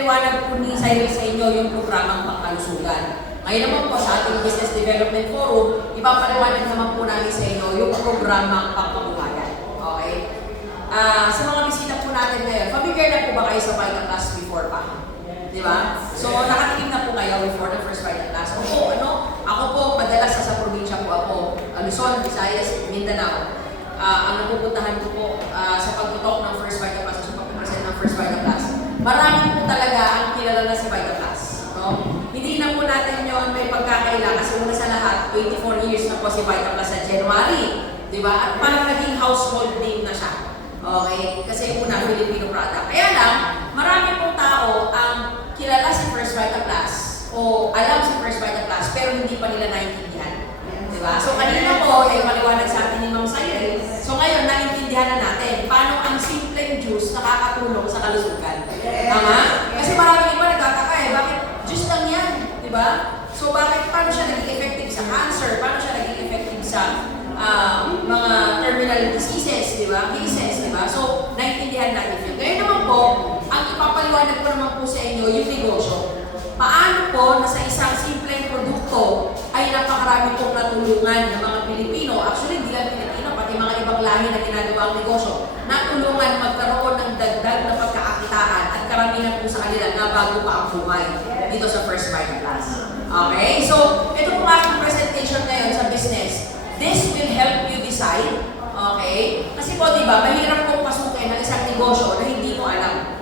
Iwanag po ni Cyril sa inyo yung programang pangkalusugan. Ngayon naman po sa ating Business Development Forum, ipapaliwanag naman po namin sa inyo yung programang pangkabuhayan. Okay? Sa mga bisita po natin ngayon, familiar na po ba kayo sa Vita Class before pa? Di ba? So, nakatikim na po kayo before the first Vita Class. Ako po, madalas sa probinsya po ako, Luzon, Visayas, Mindanao. Ang napupuntahan ko po sa pagtutok ng first Vita Class, sa pagpupresent ng first Vita Class, marami po talaga ang kilala na si Vita Class. No? Hindi na po natin yon may pagkakaila kasi una sa lahat, 24 years na po si Vita Class sa January. Di ba? At parang naging household name na siya. Okay? Kasi una, Filipino product. Kaya lang, marami pong tao ang kilala si First Vita Class o alam si First Vita Class pero hindi pa nila naintindihan. Di ba? So kanina po, ay paliwanag sa atin ni Ma'am Cyril. So ngayon, naintindihan na natin paano ang simpleng juice nakakatulong sa kalusugan. Tama? Kasi maraming iba nagtataka bakit juice lang yan? Di ba? So bakit, paano siya naging effective sa cancer? Paano siya naging effective sa mga terminal diseases, di ba? Cases, di ba? So, naintindihan natin yun. Ngayon naman po, ang ipapaliwanag ko naman po sa inyo yung negosyo. Paano po na sa isang simpleng produkto ay napakarami pong natulungan ng mga Pilipino, actually hindi lang Pilipino, pati mga ibang lahi na ginagawa ang negosyo, natulungan magkaroon ng dagdag na pagkakakitaan at karamihan po sa kanila na bago pa ang buhay dito sa First Vita Class. Okay? So, ito po aking presentation ngayon sa business. This will help you decide, okay? Kasi po, di ba, mahirap pong pasukin ng isang negosyo na hindi mo alam.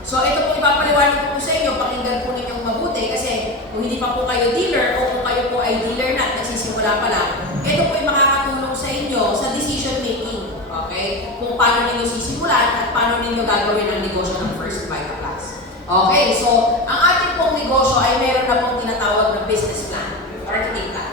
So, ito po ipapaliwanag ko sa inyo, pakinggan po ninyong mabuti kasi kung hindi pa po kayo dealer o kung kayo po ay dealer na at nagsisimula pa lang, ito po ay makakatulong sa inyo sa decision making, okay? Kung paano ninyo sisimulan at paano ninyo gagawin ang negosyo ng First Vita Class. Okay, so, ang ating pong negosyo ay meron na pong tinatawag na business plan, marketing plan.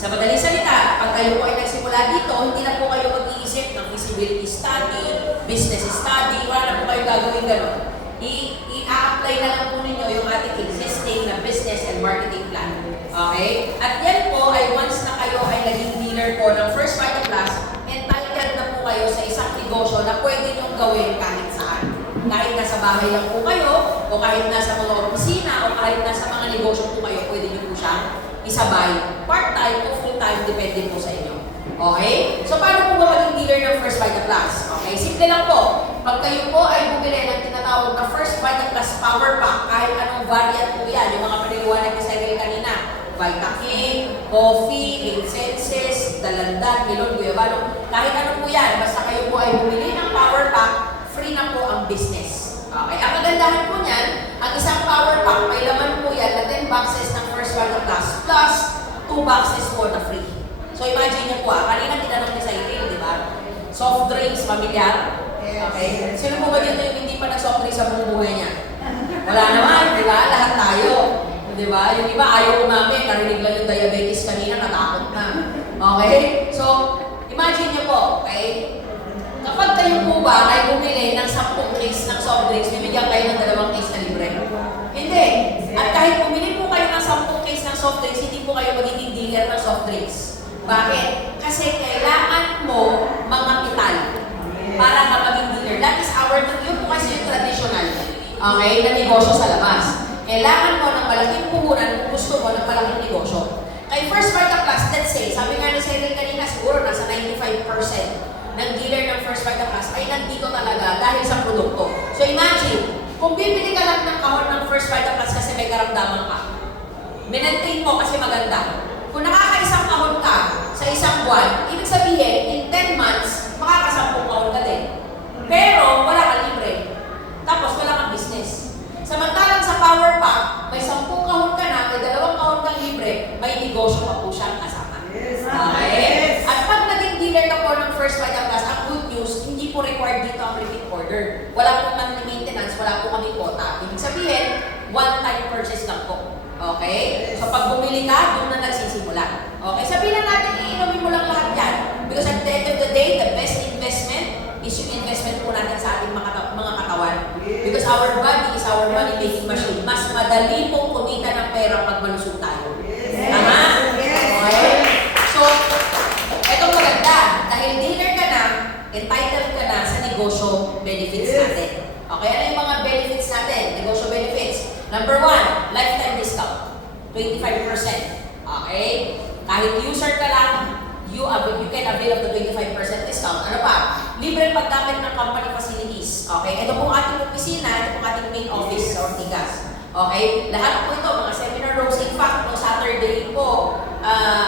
Sa madaling salita, pag kayo po ay nagsimula dito, hindi na po kayo mag-iisip ng feasibility study, business study, wala na po kayo gagawin gano'n. I-apply na lang po ninyo yung ating existing na business and marketing plan. Okay? At yan po ay once na kayo ay naging dealer po ng First Vita Class, entitled na po kayo sa isang negosyo na pwede nyong gawin kahit saan. Kahit nasa bahay lang po kayo, o kahit nasa mga opisina, o kahit nasa mga negosyo po kayo, pwede nyo po siya isabay, part-time o full-time, depende po sa inyo. Okay? So, paano po ba maging dealer ng First Vita Class? Okay? Simple lang po. Pag kayo po ay bumili ng tinatawag na First Vita Class Power Pack, kahit anong variant po yan, yung mga paniliwanag ni Cyril kanina, Vita King, Coffee, 8 senses, Dalandan, Milon, Guyabano, kahit ano po yan, basta kayo po ay bumili ng Power Pack, free na po ang business. Okay? Ang kagandahan po niyan, ang isang Power Pack, may laman po yan na 10 boxes ng First Vita Class plus 2 boxes po na free. So imagine niyo po, kanina tinanong ni Cyril, di ba? Soft drinks, familiar? Okay? Sino po ba dito yung hindi pa nag-soft drinks sa buong buhay niya? Wala naman, di ba? Lahat tayo. Di ba? Yung iba ayaw umami, narinig lang yung diabetes kanina, natakot na. Okay? So, imagine niyo po, okay? Kapag kayo po ba ay bumili ng 10 case ng soft drinks, bibigyan kayo ng 2 case na libre? Hindi. At kahit bumili po kayo ng 10 case ng soft drinks, hindi po kayo magiging dealer ng soft drinks. Bakit? Kasi kailangan mo mangapital para ka maging dealer. That is yun po kasi yung traditional, okay, na negosyo sa labas. Kailangan mo ng malaking puhunan kung gusto mo ng malaking negosyo. Kay First Vita Class, let's say, sabi nga ni Cyril kanina, siguro nasa 95% ng dealer ng First Vita Class ay nandito talaga dahil sa produkto. So imagine, kung bibili ka lang ng kahon ng First Vita Class kasi may karamdaman ka, minantain mo kasi maganda. Kung nakakaisang kahon ka sa isang buwan, ibig sabihin, in 10 months, makakasampung kahon ka din. Pero wala kang libre. Tapos wala kang business. Samantalang sa Power Pack, may 10 kahon ka na, may 2 kahon kang libre, may negosyo pa po siyang kasama. Okay? At pag naging dealer ka po ng First Vita Class, ang good news, hindi po required dito ang repeat order. Wala pong monthly maintenance, wala po kami quota. Ibig sabihin, one-time purchase lang po. Okay? So pag bumili ka, doon na nagsisimula. Okay? Sabihin na natin, iinumin mo lang lahat yan. Because at the end of the day, the best investment is yung investment po natin sa ating mga katawan. Because our body is our money-making machine. Mas madali pong kumita ng pera pag malusog tayo. Tama? Okay? So, eto maganda. Dahil dealer ka na, entitled ka na sa negosyo benefits natin. Okay? Ano yung mga benefits natin? Negosyo 25%. Okay? Kahit user ka lang, you can avail of the 25% discount. Ano pa? Libre paggamit ng company facilities. Okay? Ito pong ating opisina, ito pong ating main office sa Ortigas. Okay? Lahat po ito, mga seminar rooms. In fact, no Saturday po,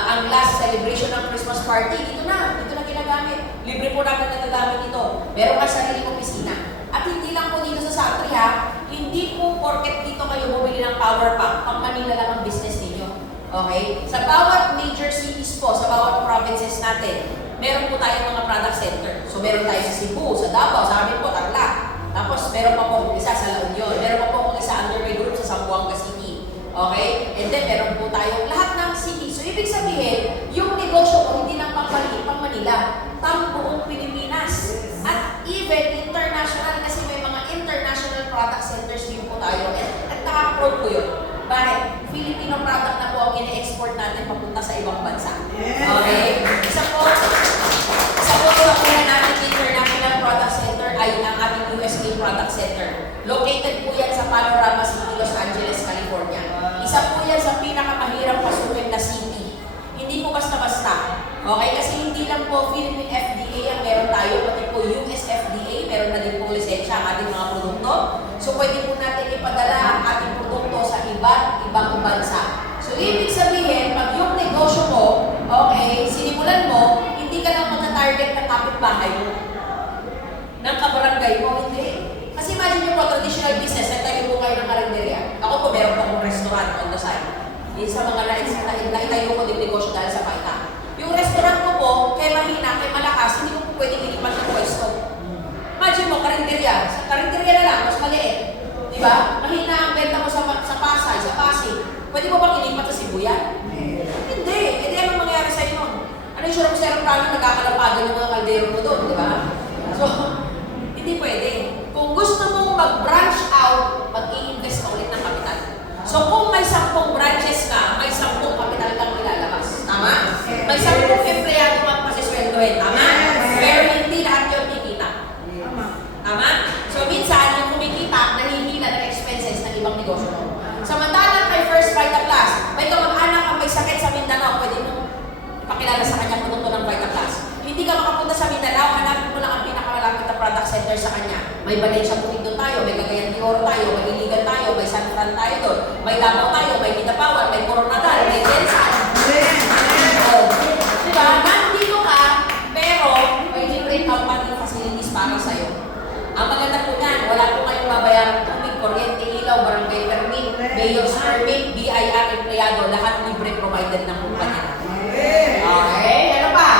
ang last celebration ng Christmas party, dito na ginagamit. Libre po namin nagagamit ito. Meron ka sariling opisina. At hindi lang po dito sa Satri ha, hindi po porket dito kayo bumili ng power pack, pang Manila lang ang business ninyo. Okay? Sa bawat major cities po, sa bawat provinces natin, meron po tayong mga product center. So meron tayo sa Cebu, sa Davao, sa amin po, Tarlac. Tapos meron pa po isa sa La Union, meron pa po isa under my group sa Zamboanga City. Okay? And then meron po tayong lahat ng city. So ibig sabihin, yung negosyo po hindi lang pang Manila, pang buong Pilipinas. At even international, kasi may mga international product centers din po tayo. At nakaka-proud po yun. Bakit? Filipino product na po ang ine-export natin papunta sa ibang bansa. Okay? Isa po sa una natin international product center ay ang ating USA Product Center. Located po yan sa Panorama City, Los Angeles, California. Isa po yan sa pinakamahirap pasukin na city. Hindi po basta-basta. Okay? Kasi hindi lang po Philippine FDA ang meron tayo, pati po US FDA, meron na din po lisensya ang ating mga produkto. So pwede po natin ipadala ang ating produkto sa iba't ibang bansa. So ibig sabihin, pag yung negosyo mo, okay, sinimulan mo, hindi ka na magta-target ng kapitbahay mo, ng kabarangay mo, hindi. Kasi imagine nyo po, traditional business, nagtayo po kayo ng karinderya. Ako po, meron po akong restaurant on the side. Sa mga naitayo ko din negosyo dahil sa paita. Yung restaurant ko po, kay mahina, kay malakas, hindi ko po pwedeng ilipat ng pwesto. Imagine mo, karinderya. Sa karinderya na lang, mas maliit. Di ba? Mahina ang benta mo sa Pasay, sa Pasig. Pwede mo bang ilipat sa Sibuyan? Hindi. Hindi ano mangyayari sa inyo. Ano yung sure mo sa aeroplano, nagkakalapagan yung mga kaldero mo doon, di ba? So, hindi pwede. Kung gusto mong mag-branch out, mag-i-invest ka ulit ng kapital. So, kung may 10 branches ka, may 10 kapital kang ilalabas. Tama? May 10 empleyado kang pasiswendohin. Tama? Pero hindi lahat yun kikita. Tama? So, minsan, yung kumikita, nahihila ng expenses ng ibang negosyo mo. Samantalang kay First Vita Plus, may kamag-anak ang may sakit sa Mindanao, pwede mo ipakilala sa kanya produkto ng Vita Plus. Hindi ka makapunta sa Mindanao, hanapin mo lang ang pinakamalapit na product center sa kanya. May Valencia Pulido tayo, may Cagayan de Oro tayo, may Iligan tayo, may San Fran tayo doon, may Davao tayo, may Kitapawan, may Coronadal, may Jensan. Diba? Nandito ka, pero may libre company facilities para sa'yo. Ang maganda po yan, wala po kayong babayarang tubig, kuryente, ilaw, barangay permit, mayor's permit, BIR, empleyado, lahat libre provided ng kumpanya. Okay, ano pa?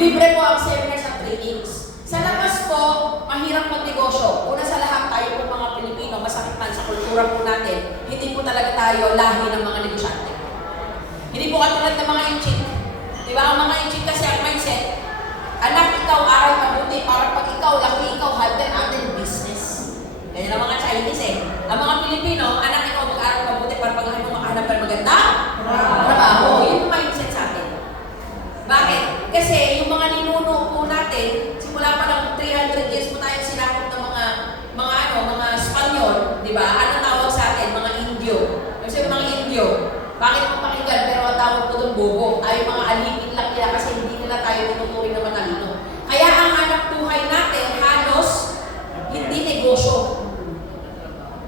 Libre po ang seminars at trainings. Sa labas po, mahirap magnegosyo. Una sa lahat, tayo po mga Pilipino, masakit man sa kultura po natin, hindi po talaga tayo lahi ng mga negosyante. Hindi po katulad ng mga inchik. Di ba? Ang mga inchik kasi ang mindset, anak, ikaw aral mabuti para pag ikaw, laki ikaw, handle natin business. Ganyan ang mga Chinese eh. Ang mga Pilipino, anak, ikaw mag-aral mabuti para pag laki mo makahanap ka maganda trabaho. Yun yung mindset sa atin. Bakit? Kasi yung mga ninuno po natin, simula pa lang 300 years po tayong sinakop ng mga Spanyol, di ba? Ano tawag sa atin? Mga Indio. Kasi mga Indio, bakit mo pakinggan? Pero ang tawag po doon bobo. Tayo mga alipin lang nila kasi hindi nila tayo tinuturing na matalino. Kaya ang hanap buhay natin, halos hindi negosyo.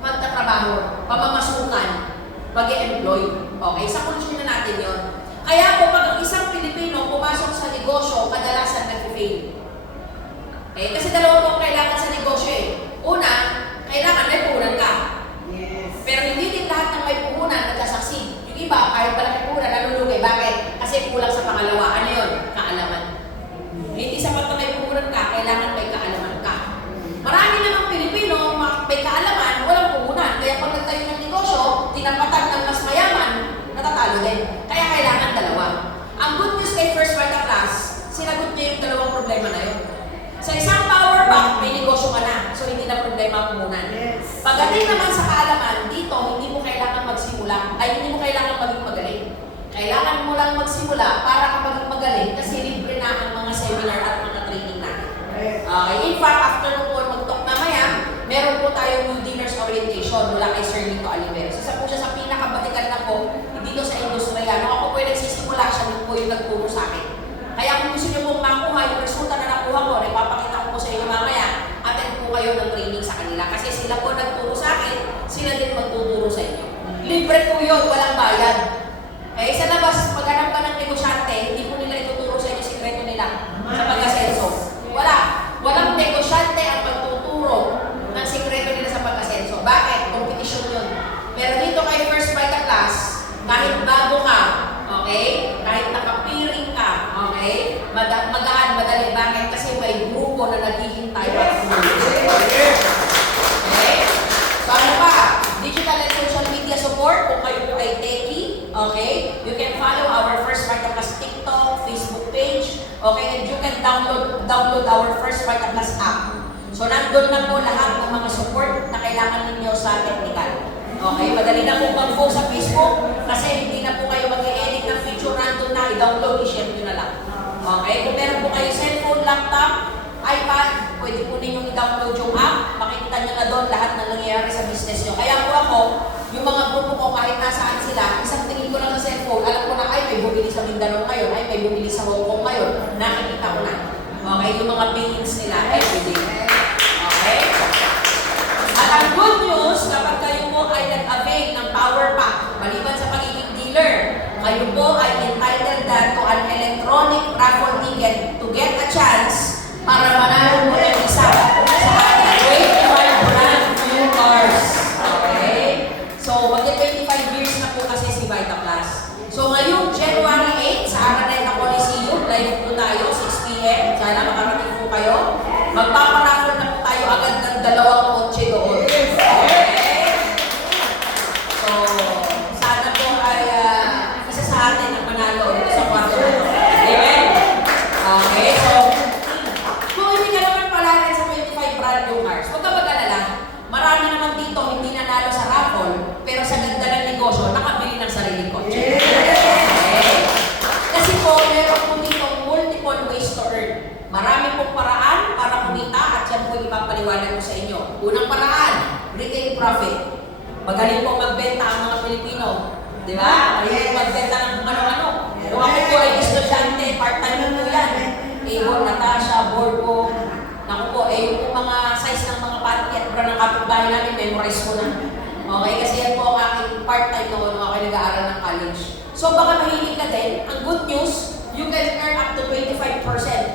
Pagtatrabaho, pamamasukan, pag-e-employ. Okay? Sa kulture na natin yon. Kaya po pag ang isang Pilipino pumasok sa negosyo, kadalasan nag-fail. Okay? Kasi dalawa po ang kailangan sa negosyo eh. Una, kailangan may puhunan ka. Yes. Pero hindi din lahat ng may puhunan nagsasaksi. Yung iba, kahit pala may puhunan, nalulugay. Bakit? Kasi kulang sa pangalawa. Ano yun? Kaalaman. Hindi sapat na may puhunan ka, kailangan may kaalaman ka. Marami namang Pilipino, may kaalaman, walang puhunan. Kaya pag nagtayo ng negosyo, tinapatan ng mas mayaman, natatalo din. Kaya kailangan dalawa. Ang good news kay First Vita Plus, sinagot niya yung dalawang problema na yun. Sa isang power bank, may negosyo ka na. So, hindi na problema puhunan. Yes. Pagdating naman sa kaalaman, dito, hindi mo kailangan magsimula, hindi mo kailangan maging magaling. Kailangan mo lang magsimula para ka maging magaling kasi libre na ang mga seminar at mga training natin. In fact, after nung po mag-talk mamaya, meron po tayong new dinner's orientation mula kay Sir Lito Oliveros. Isa po siya sa pinakabatikan na po dito sa simula siya po yung nagturo sa akin. Kaya kung gusto niyo pong makuha yung resulta na nakuha ko, na ipapakita ko po sa inyo mamaya, attend po kayo ng training sa kanila. Kasi sila po nagturo sa akin, sila din magtuturo sa inyo. Libre po yun, walang bayad. Eh, sa labas, maghanap ka ng negosyante, hindi po nila ituturo sa inyo sikreto nila sa pag-asenso. Walang negosyante ang magtuturo ng sikreto nila sa pag-asenso. Bakit? Competition yun. Pero dito kay First Vita Class, kahit bago ka, okay? Kahit nakapiring ka, okay? Magaan, madali. Bakit? Kasi may grupo na naghihintay para okay? So ano pa? Digital and social media support, kung kayo po ay techie, okay? You can follow our First Vita Class TikTok, Facebook page, okay? And you can download our First Vita Class app. So nandun na po lahat ng mga support na kailangan ninyo sa technical. Okay, madali na po mag-post sa Facebook kasi hindi na po kayo mag-edit ng picture, nandun na, i-download, i-share nyo na lang. Okay, kung meron po kayo cellphone, laptop, iPad, pwede po ninyong i-download yung app, makikita nyo na doon lahat ng nangyayari sa business nyo. Kaya po ako, yung mga grupo ko kahit nasaan sila, isang tingin ko lang sa cellphone, alam ko na, ay may bumili sa Mindanao ngayon, ay may bumili sa Hong Kong ngayon, nakikita ko na. Okay, yung mga billings nila everyday. Okay? At ang good news, kapag kayo po ay nag-avail ng Power Pack, maliban sa pagiging dealer, kayo po ay entitled to an electronic raffle ticket to get a chance para manalo mo ng isa sa ating 25 brand new cars. Okay? So, magka-25 years na po kasi si Vita Class. So, ngayong January 8 sa Araneta Coliseum, live po tayo, 6 p.m. Sana makarating po kayo. Magpaparaffle na po tayo agad ng 2 kotse doon. Okay? So, sana po ay isa sa atin ang manalo dito sa kwarto na ito. Amen? Okay, so, kung hindi ka naman pala rin sa 25 brand new cars, huwag ka mag-alala. Marami naman dito hindi nanalo sa raffle, pero sa ganda ng negosyo, nakabili ng sariling kotse. Okay? Kasi po, meron po dito multiple ways to earn. Marami pong paraan para kumita at yan po ipapaliwanag ko sa inyo. Unang paraan, retail profit. Magaling pong magbenta ang mga Pilipino. Di ba? Magaling magbenta ng kung ano-ano. Kung ako po ay estudyante, part-time na po yan. Ewan, Natasha, Borgo. Naku po, yung mga size ng mga panty at bra ng kapitbahay namin, memorize ko na. Okay? Kasi yan po ang aking part-time noon nung ako nag-aaral ng college. So baka mahilig ka din. Ang good news, you can earn up to 25%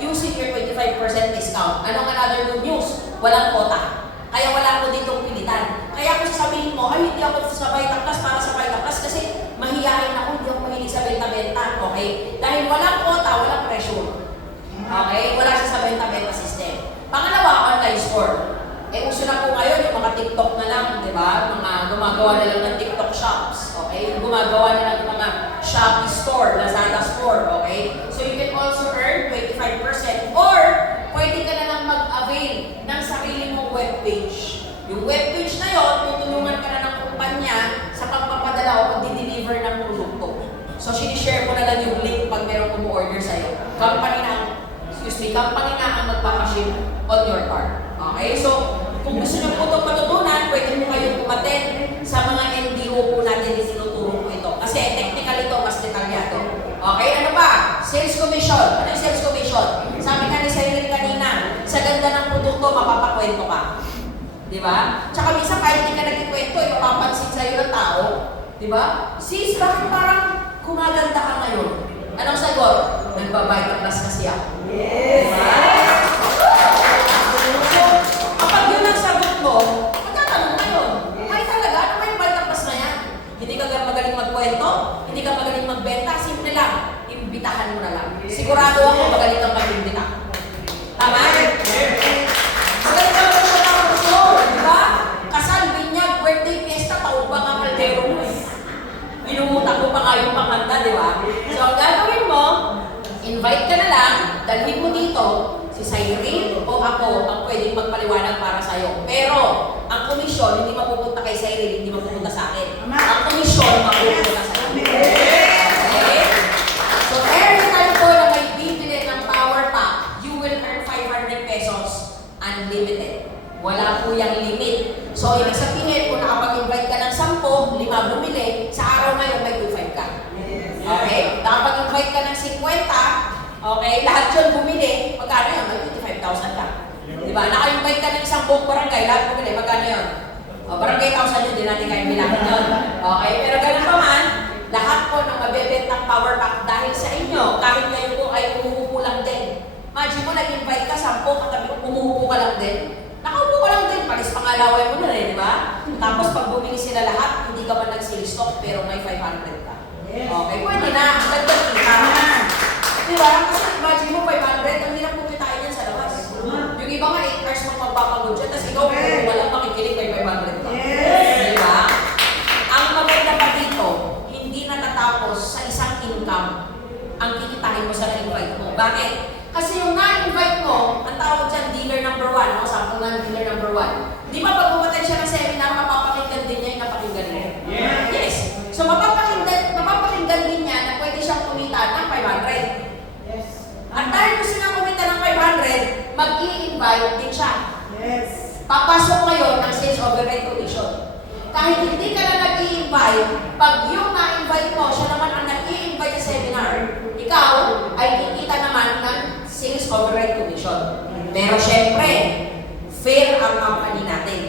using your 25% discount. Anong another good news? Walang quota. Kaya wala ko ditong pilitan. Kaya kung sasabihin mo, ay hindi ako sa Vita Class para sa Vita Class kasi mahihain ako, hindi ako mahilig sa benta-benta. Okay? Dahil walang quota, walang pressure. Okay? Wala siya sa benta-benta system. Pangalawa, online store. Uso na po ngayon yung mga TikTok na lang, di ba? Mga gumagawa na lang ng TikTok shops. Okay? Gumagawa na lang ng mga Shopee store, Lazada store. Okay? So you can also earn 25% or pwede ka na lang mag-avail ng sarili mong webpage. Yung webpage na yun, tutulungan ka na ng kumpanya sa pagpapadala o pag-deliver ng produkto. So sinishare ko na lang yung link pag meron umu-order sa'yo. Company na ang magpapaship on your card. Okay? So, kung gusto nyo po itong matutunan, pwede po kayong umattend sa mga NDO po natin na tinuturo po ito. Kasi technical ito, mas detalyado. Okay, ano pa? Sales commission. Ano yung sales commission? Sabi ka ni Cyril kanina, sa ganda ng produkto, mapapakwento ka. Di ba? Tsaka minsan kahit hindi ka nagkikwento, mapapansin sa'yo ng tao. Di ba? Sis, bakit parang kumaganda ka ngayon? Anong sagot? Nagbabayad class kasi ako. Yes! Diba? Kapag yun ang sagot mo, magtatanong ka yun. Ay talaga, ano ba yung Vita Class na yan? Hindi ka magaling magkwento, hindi ka magaling magbenta, simple lang, imbitahan mo na lang. Sigurado ako magaling kang mag-imbita. Tama? Magaling ka mag-imbita, di ba? Kasal, binyag, birthday, fiesta, taog ba nga kaldero mo eh. Binumutak ko pa nga yung panganda, di ba? So ang gagawin mo, invite ka na lang, dalhin mo dito, si Cyril o ako ang pwedeng magpaliwanag para sa'yo. Pero, ang komisyon, hindi mapupunta kay Cyril, hindi mapupunta sa akin. Ang komisyon, mapupunta sa akin. Okay? So, every time po na may bibili ng Power Pack, you will earn 500 pesos unlimited. Wala po yung limit. So, ibig sabihin, kung nakapag-invite ka ng 10, 5 bumili, sa araw ngayon may 25 ka. Okay? Nakapag-invite Okay, lahat yun bumili, magkano yun? May 25,000 lang. Di ba? Naka-invite ka ng isang buong barangay, lahat bumili, magkano yun? O, barangay 1,000 yun, di natin kayo bilangin yun. Okay, pero ganun pa man, lahat po ng mabebentang power pack dahil sa inyo, kahit kayo po ay umuupo lang din. Imagine mo, nag-invite ka, 10 katabi ko, umuupo ka lang din. Nakaupo ka lang din, palis pangalaway mo na rin, di ba? Tapos pag bumili sila lahat, hindi ka man nag-sales stock, pero may 500 ka. Okay, pwede na, dagdag kita na. Di ba? Kasi imagine mo, 500, ang hirap pumitain yan sa labas. Yung iba nga, 8 hours mo magpapagod siya, tapos ikaw, walang makikinig, may 500 ka. Di ba? Ang maganda pa dito, hindi natatapos sa isang income ang kikitahin mo sa na-invite mo. Bakit? Kasi yung na-invite mo, ang tawag dyan, dealer number 1, no? Sample ng dealer number 1. Di ba pag pumatay siya ng seminar, mapapakinggan din niya yung napakinggan mo? Yes. So mapapakinggan din niya na pwede siyang kumita ng 500. At dahil gusto niya kumita ng 500, mag-i-invite din siya. Papasok ngayon ang sales override commission. Kahit hindi ka na nag-i-invite, pag yung na-invite mo, siya naman ang nag-i-invite sa seminar, ikaw ay kikita naman ng sales override commission. Pero syempre, fair ang company natin.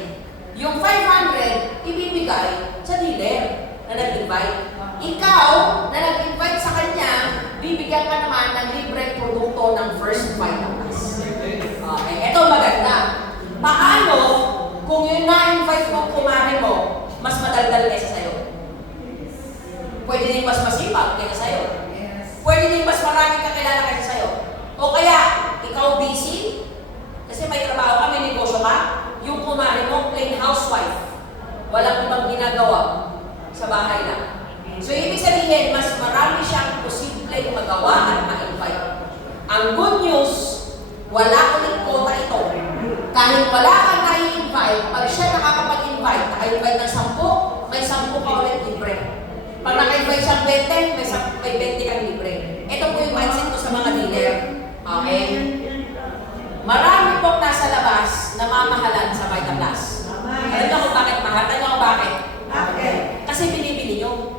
Yung 500, ibibigay sa dealer na nag-invite. Ikaw na nag-invite sa kanya, bibigyan ka naman ng libreng produkto ng first Vitaplus. Okay, ito maganda. Paano kung yung na-invite mo, kumari mo, mas madaldal kaysa sa'yo? Pwede din mas masipag kaysa sa'yo. Pwede din mas marami kakilala kaysa sa'yo. O kaya, ikaw busy, kasi may trabaho ka, may negosyo ka, yung kumari mo, plain housewife. Walang ibang ginagawa sa bahay lang. So, ibig sabihin, mas marami siyang posibleng magawa at ma-invite. Ang good news, wala ulit quota ito. Kahit wala kang na-i-invite, pag siya nakakapag-invite, naka-invite ng 10, may 10 ka ulit libre. Pag naka-invite siyang 20, may 20 kang libre. Ito po yung mindset ko sa mga dealer. Okay? Marami pong nasa labas na mamahalan sa Vitaplus. Alam niyo kung bakit mahal? Alam niyo kung bakit? Kasi binibili nyo.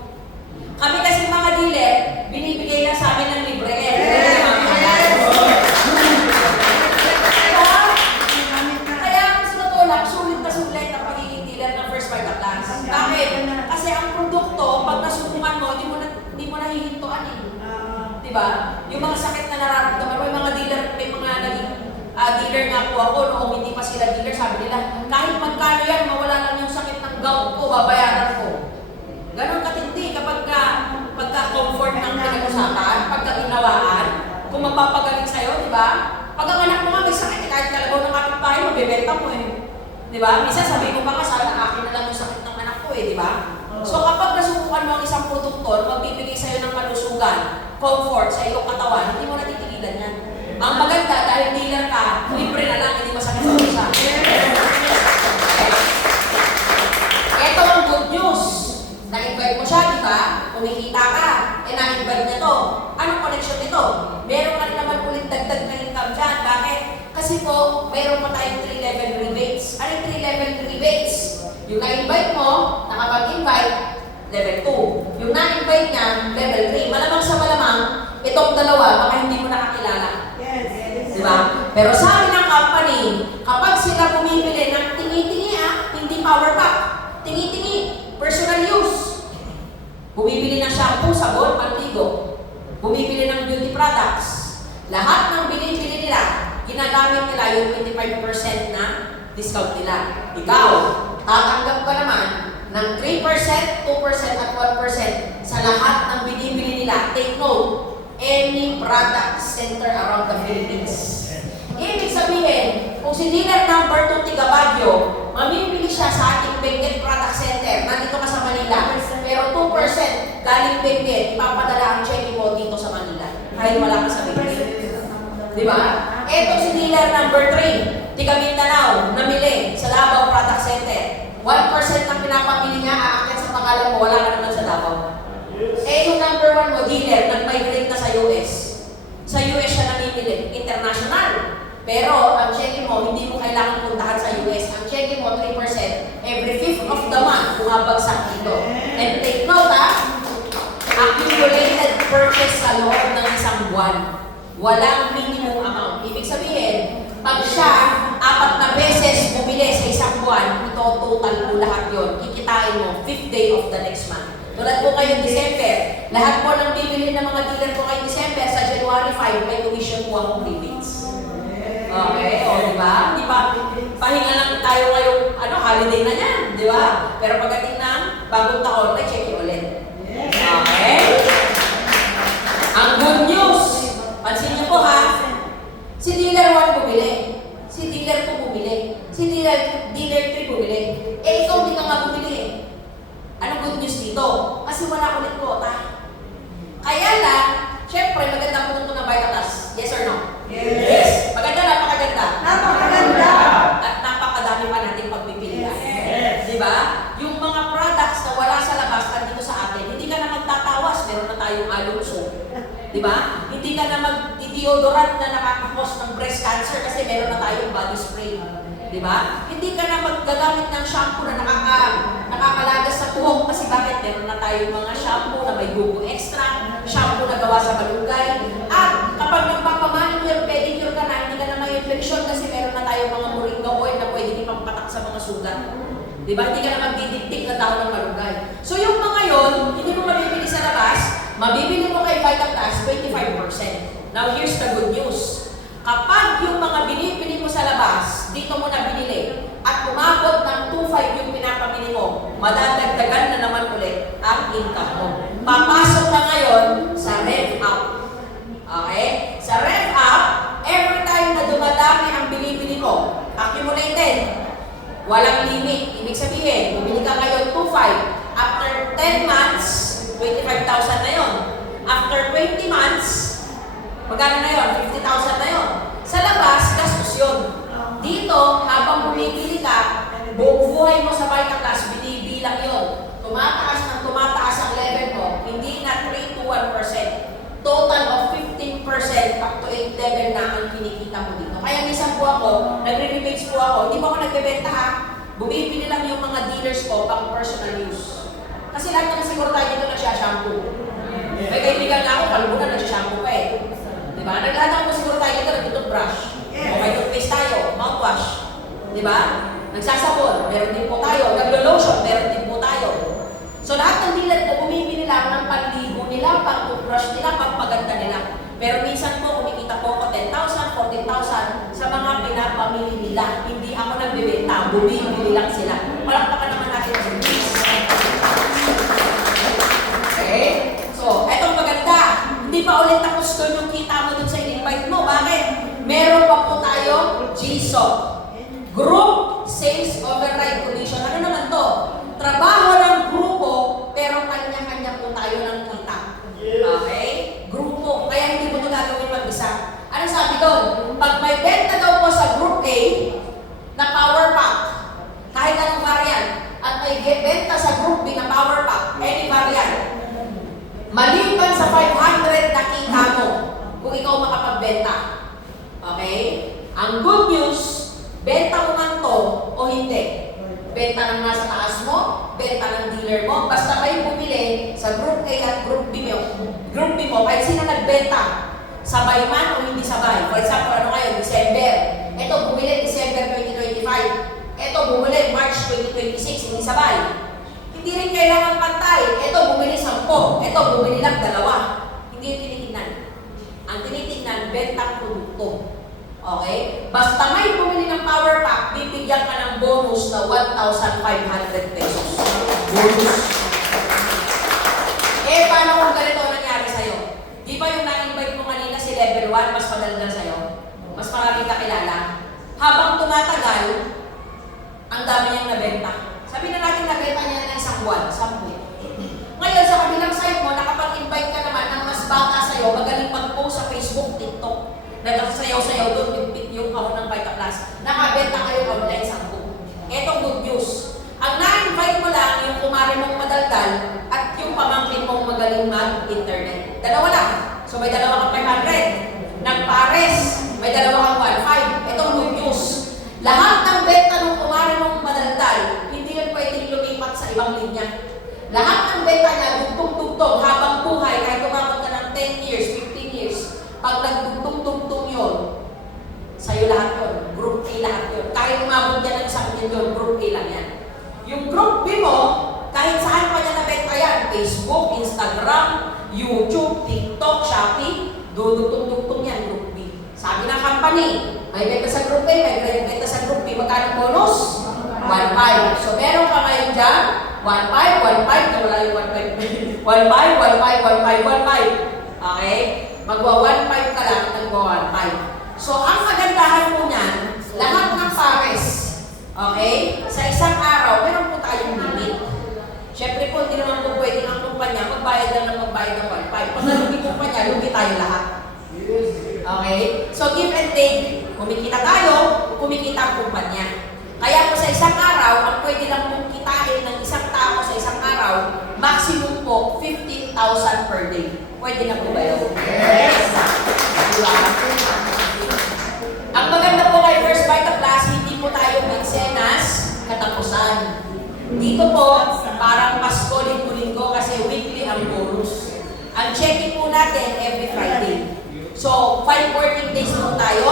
Kami kasi mga dealer, binibigay lang sa amin ng libre. Kaya sa totoo lang, sulit na sulit ang pagiging dealer ng First Vitaplus. Bakit? Kasi ang produkto, pag nasubukan mo, hindi mo nahihintuan eh. Diba? Yung mga sakit na nararamdaman, may mga dealer, may mga naging dealer nga po ako, noong hindi pa sila dealer, sabi nila, kahit magkano yan, mawala lang yung sakit ng gout ko, babayaran ko. Ganon katindi kapag pagka-comfort ng pinag-usapan, pagka-ginawaan, kung magpapagaling sa'yo, di ba? Pag ang anak mo nga may sakit, kahit kalabaw ng kapitbahay, mabibenta mo eh. Di ba? Minsan sabi ko pa nga, sana akin na lang yung sakit ng anak ko eh, di ba? So kapag nasubukan mo ang isang produktor, magbibigay sa'yo ng kalusugan, comfort sa iyong katawan, hindi mo natitigilan yan. Ang maganda, dahil dealer ka, libre na lang, hindi masakit sa pusa. Ito ang good news. Na-invite mo siya, di ba? Kumikita ka. Na-invite niya to. Anong connection nito? Meron ka naman ulit dagdag na income dyan. Bakit? Kasi po, meron pa tayong 3-level rebates. Ano yung 3-level rebates? Yung na-invite mo, nakapag-invite, level 2. Yung na-invite niya, level 3. Malamang sa malamang, itong dalawa, baka hindi mo nakakilala. Di ba? Pero sabi ng company, kapag sila bumibili ng tingi-tingi hindi power pack, tingi-tingi, personal use. Bumibili ng shampoo, sabon, panligo. Bumibili ng beauty products. Lahat ng binibili nila, ginagamit nila yung 25% na discount nila. Ikaw, tatanggap ka naman ng 3%, 2% at 1% sa lahat ng binibili nila. Take note, any product center around the Philippines. Ibig sabihin, kung si dealer number 2 tiga Baguio, mamimili siya sa ating Benguet Product Center, nandito ka sa Manila, pero 2% galing Benguet, ipapadala ang check mo dito sa Manila, kahit wala ka sa Benguet. Di ba? Ito si dealer number 3, tiga Mindanao, namili sa Davao Product Center. 1% ng pinapamili niya, aakyat sa pangalan mo, wala ka naman sa Davao. Yung number 1 mo, dealer, nag-migrate na sa US. Sa US siya namimili, international. Pero ang check mo, hindi mo kailangan puntahan sa US. Ang check mo, 3% every 5th of the month, bumabagsak dito. And take note accumulated purchase sa loob ng isang buwan. Walang minimum amount. Ibig sabihin, pag siya 4 na beses bumili sa isang buwan, ito total po lahat yun. Kikitain mo 5th day of the next month. Tulad po kayo December, lahat po ng bibili ng mga dealer po kayo December, sa January 5, may commission po akong rebates. Okay, o diba? Di ba? Pahinga lang tayo ngayong holiday na yan, di ba? Pero pagdating ng bagong taon, may check ulit. Okay? Ang good news, pansin niyo po ha, si dealer 1 bumili, si dealer 2 bumili, si dealer 3 bumili. Eh, ikaw hindi ka nga bumili eh. Anong good news dito? Kasi wala ulit quota. Kaya lang, syempre, maganda po ito ng Vitatas. Yes or no? Yes. Maganda, napakaganda. Napakaganda. At napakadami pa natin pagpipilian. Yes. Di ba? Yung mga products na wala sa labas at dito sa atin, hindi ka na magtatawas, meron na tayong alonso. Di ba? Hindi ka na mag-deodorant na nakakakos ng breast cancer kasi meron na tayong body spray. Di ba? Hindi ka na maggagamit ng shampoo na nakakalagas sa buhok kasi bakit? Meron na tayong mga shampoo na may gugo extra, shampoo na gawa sa malunggay. At kapag nagpapamanicure, pedicure ka na, hindi ka na mag-infection kasi meron na tayong mga moringa oil na pwede ipampatak sa mga sugat. Di ba? Hindi ka na magdidiktik na tao ng malunggay. So yung mga yon, hindi mo mabibili sa labas, mabibili mo kay Vitatas 25%. Now here's the good news. Kapag yung mga binibili mo sa labas, dito mo na binili, at umabot ng 2.5 yung pinapamili mo, madadagdagan na naman ulit ang income mo. Papasok na ngayon sa rev up. Okay? Sa rev up, every time na dumadami ang binibili mo, accumulated, walang limit. Ibig sabihin, bumili ka ngayon 2.5. After 10 months, 25,000 na yon. After 20 months, magkano na yun? 50,000 na yun. Sa labas, gastos yun. Dito, habang bumibili ka, buong buhay mo sa Vitatas, binibilang yun. Tumataas ng tumataas ang level mo, hindi na 3 to 1%. Total of 15% up to 8 level na ang kinikita mo dito. Kaya minsan po ako, nagre-rebates po ako, hindi po ako nagbebenta ha. Bumibili lang yung mga dealers ko pang personal use. Kasi lahat naman siguro tayo dito nagsha-shampoo. May kaibigan na ako, kalbunan nagsha-shampoo pa eh. Diba? Naglahat mo siguro tayo dito, nag-toothbrush. O may toothpaste tayo, mouthwash. Diba? Nagsasabon, meron din po tayo. Naglo-lotion, meron din po tayo. So lahat ng dealer ko, bumibili lang ng panligo nila, pang-toothbrush nila, pang-paganda nila. Pero minsan po, kumikita po ko 10,000, 14,000 sa mga pinapamili nila. Hindi ako nagbibenta, bumibili lang sila. Palakpakan naman natin ang service. Okay? So, etong maganda. Hindi pa ulit tapos doon yung kita mo doon sa invite mo. Bakit? Meron pa po tayo GSOC. Group Sales Override Commission. Ano naman to? Trabaho ng grupo, pero kanya-kanya po tayo ng kita. Okay? Grupo. Kaya hindi mo ito gagawin mag-isa. Ano sabi doon? Pag may benta daw po sa Group A na power pack, kahit anong variant, at may benta sa Group B na power pack, any variant, maliban sa 500 na kita mo kung ikaw makapagbenta. Okay? Ang good news, benta mo man to o hindi. Benta ng nasa taas mo, benta ng dealer mo, basta may bumili sa Group A at Group B mo, kahit sino nagbenta, sabay man o hindi sabay. For example, ano ngayon? December. Ito, bumili December 2025. Ito, bumili March 2026, hindi sabay. Hindi rin kailangan pantay. Ito, bumili 10. Ito, bumili lang 2. Hindi yung tinitingnan. Ang tinitingnan, bentang produkto. Okay? Basta may bumili ng power pack, bibigyan ka ng bonus na 1,500 pesos. Bonus. Eh, paano kung ganito ang nangyari sa'yo? Di ba yung na-invite mo kanina si level 1, mas madaldal sa'yo? Mas maraming kakilala? Habang tumatagal, ang dami niyang nabenta. Sabi na natin nabenta niya ng isang buwan, 10. Ngayon, sa kabilang side mo, nakapag-invite ka naman ng mas bata sa'yo, magaling mag-post sa Facebook, TikTok. Nagsasayaw-sayaw doon, pipit yung kahon ng Vitatas. Nakabenta kayo online 10. Etong good news. Ang na-invite mo lang yung kumari mong madaldal at yung pamangkin mong magaling mag-internet. Dalawa lang. So may dalawa kang 500. Nagpares, may dalawa kang 1,500. Etong good news. Lahat ng benta ng kumari mong madaldal, hindi yan pwedeng lumipat sa ibang linya. Lahat ng benta niya, dugtong-dugtong habang buhay, kahit umabot ka ng 10 years, 15 years, pag nagdugtong dugtong yun, sa'yo lahat yun. Group A lahat yun. Kahit umabot yan ng isang milyon, Group A lang yan. Yung Group B mo, kahit saan pa niya nabenta yan, Facebook, Instagram, YouTube, TikTok, Shopee, dudugtong-dugtong yan, Group B. Sabi ng company, may benta sa Group A, may benta sa Group B, magkano bonus? 1.5. So meron ka ngayon dyan, 1.5, 1.5, nawala yung 1.5. 1.5, 1.5, 1.5, 1.5. Okay? Magwa 1.5 ka lang, nagwa 1.5. So ang kagandahan po niyan, lahat ng pares, okay? Sa isang araw, meron po tayong limit. Siyempre po, hindi naman po pwedeng ang kumpanya, magbayad lang ng magbayad ng 1.5. Pag nalugi kumpanya, lugi tayo lahat. Okay? So give and take. Kumikita tayo, kumikita ang kumpanya. Kaya po sa isang araw, ang pwede lang pong kitain ng isang tao sa isang araw, maximum po 15,000 per day. Pwede na po ba yun? Yes! Diba? Ang maganda po kay First Vita Plus, hindi po tayo minsenas katapusan. Dito po, parang Pasko, linggo-linggo kasi weekly ang bonus. Ang checking po natin every Friday. So, 5 working days po tayo.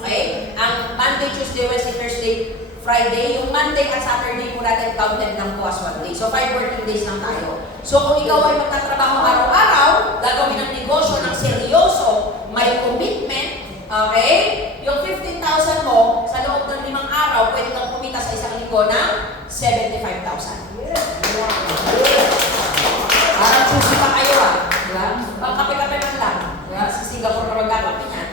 Okay? Ang Monday, Tuesday, Wednesday, Thursday, Friday. Yung Monday at Saturday po natin counted ng po as 1 day. So, 5 working days lang tayo. So, kung ikaw ay magtatrabaho araw-araw, gagawin ng negosyo ng seryoso, may commitment, okay? Yung 15,000 mo, sa loob ng 5 araw, pwede kang kumita sa isang linggo ng 75,000. Parang susi pa kayo diba? Pangkape-kape man lang. Diba? Sa Singapore na magkakape niyan.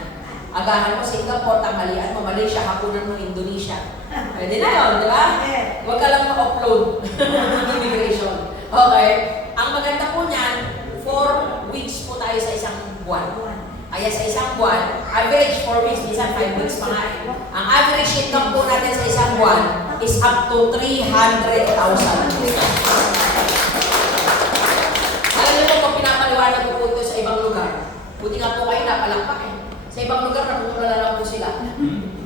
Agahan mo Singapore, tanghalian mo Malaysia, hapunan mo Indonesia. Pwede na yun, di ba? Huwag ka lang ma-upload immigration. Okay? Ang maganda po niyan, 4 weeks po tayo sa isang buwan. Kaya sa isang buwan, average 4 weeks, minsan 5 weeks pa nga. Ang average income po natin sa isang buwan is up to 300,000. Alam niyo po kung pinapaliwanag ko po ito sa ibang lugar, buti nga po kayo napalakpak eh. Sa ibang lugar, natutulala lang po sila.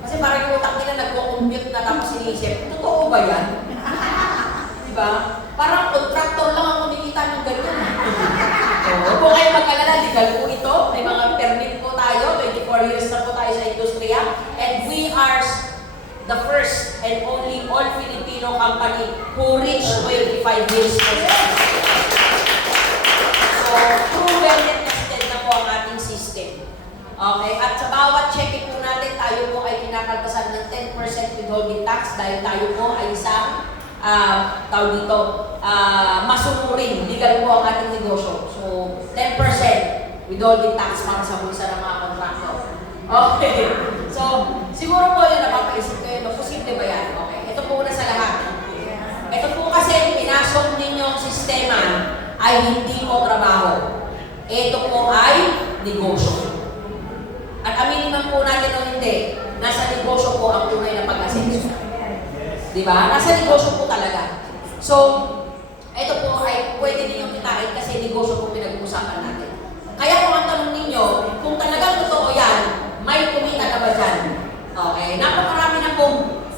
Kasi parang yung utak nila nagko-compute na tapos sinisip, totoo ba yan? Diba? Parang contractor lang ang kumikita ng ganyan. Huwag po kayo mag-alala, legal po ito. May mga permit po tayo, 24 years na po tayo sa industriya. And we are the first and only all-Filipino company who reached 25 years old. So, proven and tested na po ang ating system. Okay? At sa bawat check po natin, tayo po ay kinakaltasan ng 10% withholding tax dahil tayo po ay isang tawag dito, masunurin. Legal po ang ating negosyo. So, 10% withholding tax para sa bulsa ng mga kontraktor. Okay. So, siguro po yun, napapaisip ko yun, posible ba yan? Okay. Ito po una sa lahat. Ito po kasi pinasok ninyong sistema ay hindi po trabaho. Ito po ay negosyo. At aminin man po natin o hindi, nasa negosyo po ang tunay na pag-asenso. Diba? Nasa negosyo po talaga. So, ito po ay pwede ninyong kitain kasi negosyo po pinag-uusapan natin. Kaya kung ang tanong ninyo, kung talagang totoo yan, may kumita na ba dyan? Okay. Napakarami na po.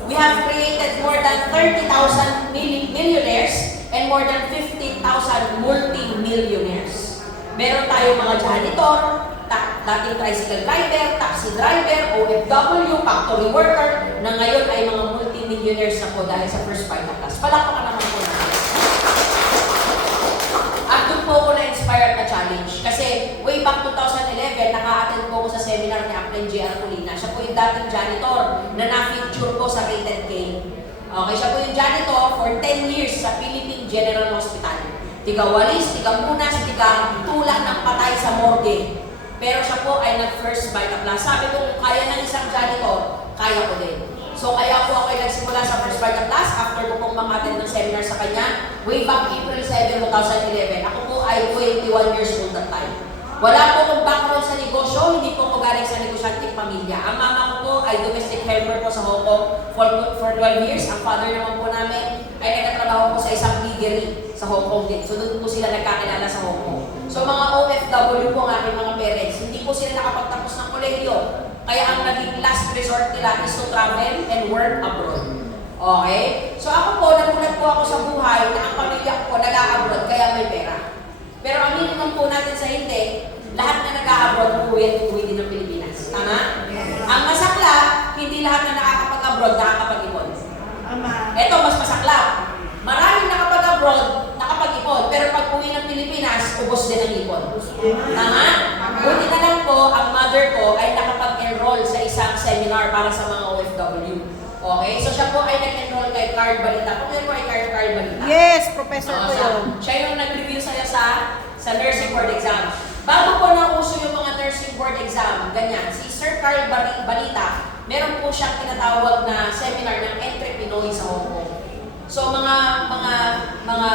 We have created more than 30,000 millionaires and more than 15,000 multi-millionaires. Meron tayong mga janitor, dating tricycle driver, taxi driver, OFW, factory worker, na ngayon ay mga multi-millionaires na po dahil sa First Vita Plus. Palakpakan naman po natin. At doon po ako na-inspired na challenge. Kasi way back 2011, naka-attend po ako sa seminar ni Apren J.R. Colina. Siya po yung dating janitor na na-feature ko sa Rated K. Okay, siya po yung janitor for 10 years sa Philippine General Hospital. Tiga-walis, tiga-munas, tiga-tulak ng patay sa morgue. Pero siya po ay nag-First Vita Plus. Sabi ko, kung kaya ng isang janitor, kaya ko din. So kaya po ako ay nagsimula sa First Vita Plus after ko pong makatin ng seminar sa kanya. Way back April 7, 2011. Ako po ay 21 years old that time. Wala po akong background sa negosyo, hindi po ako galing sa negosyanteng pamilya. Ang mama ko po ay domestic helper po sa Hong Kong for 12 years. Ang father naman po namin ay nagtatrabaho po sa isang piggery sa Hong Kong din. So doon po sila nagkakilala sa Hong Kong. So mga OFW po ang aking mga parents, hindi po sila nakapagtapos ng kolehiyo. Kaya ang naging last resort nila is to travel and work abroad. Okay? So ako po, nagulat po ako sa buhay na ang pamilya ko nag-a-abroad kaya may pera. Pero aminin naman po natin sa hindi, lahat na nag-a-abroad, uuwi din ng Pilipinas. abroad, nakapag-ipon. Pero pag uwi ng Pilipinas, ubos din ang ipon. Tama? Buti na lang po, ang mother ko ay nakapag-enroll sa isang seminar para sa mga OFW. Okay? So siya po ay nag-enroll kay Card Balita. Kung meron ay Card Balita. Yes, professor ko yun. Siya yung nag-review sa'yo sa nursing board exam. Bago po nauso yung mga nursing board exam, ganyan, si Sir Carl Balita, meron po siyang tinatawag na seminar ng Entre Pinoy sa Hong Kong. So mga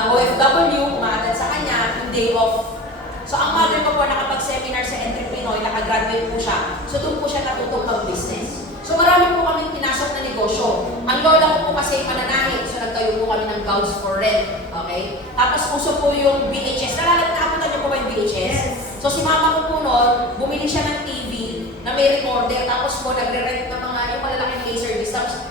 OFW, umaattend sa kanya, yung day off. So ang mother ko po nakapag-seminar sa Entre Pinoy, nakagraduate po siya. So doon po siya natutong mag-business. So marami po kami pinasok na negosyo. Ang lola ko po kasi mananahi, so nagtayo po kami ng gowns for rent. Okay? Tapos uso po yung VHS. Nakakapunta niyo po ba yung VHS? Yes. So si mama ko po noon, bumili siya ng TV na may recorder, tapos po nagre-rent ng mga yung malalaking laser disc. Tapos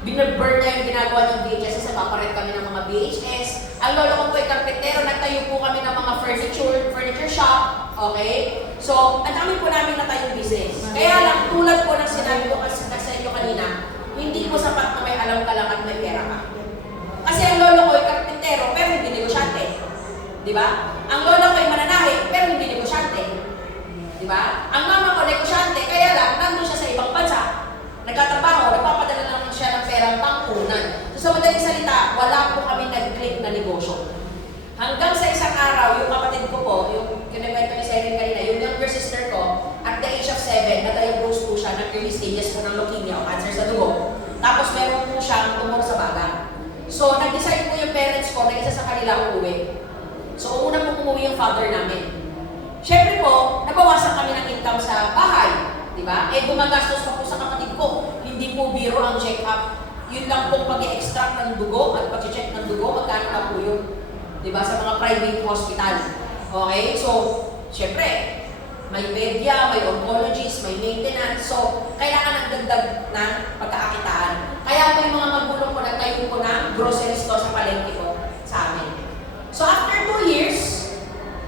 binurn niya yung ginagawa ng VHS kasi paparent kami ng mga VHS. Ang lolo ko po ay karpentero, nagtayo po kami ng mga furniture shop. Okay? So, ang dami po namin natayong business. Kaya lang, tulad po ng sinabi ko kasi sa inyo kanina, hindi po sapat na may alam ka lang at may pera ka. Kasi ang lolo ko ay karpentero, pero hindi negosyante. Di ba? Ang lolo ko ay mananahi, pero hindi negosyante. Di ba? Ang mama ko negosyante, kaya lang, nandun siya sa ibang bansa. Nagtatrabaho, nagpapadala lang siya ng perang pangkunan. So, sa madaling salita, wala po kami nag-click na negosyo. Hanggang sa isang araw, yung kapatid ko po, yung kinibento ni Seren kanina, yung younger sister ko, at the age of 7, na-diagnose po siya ng early stages po ng leukemia o cancer sa dugo. Tapos meron po siyang tumor sa baga. So, nag-decide po yung parents ko na isa sa kanila uuwi. So, una po umuwi yung father namin. Siyempre po, nabawasan kami ng income sa bahay. Diba? Eh, gumagastos pa po sa kapatid ko. Hindi po biro ang check-up. Yun lang pong pag-extract ng dugo at pag-check ng dugo, magkano na po yun. Diba? Sa mga private hospital. Okay? So, syempre, may media, may oncologist, may maintenance. So, kailangan ng dagdag ng pagkakakitaan. Kaya po yung mga magulang ko nagtayo po ng grocery store sa palengke ko sa amin. So, after 2 years,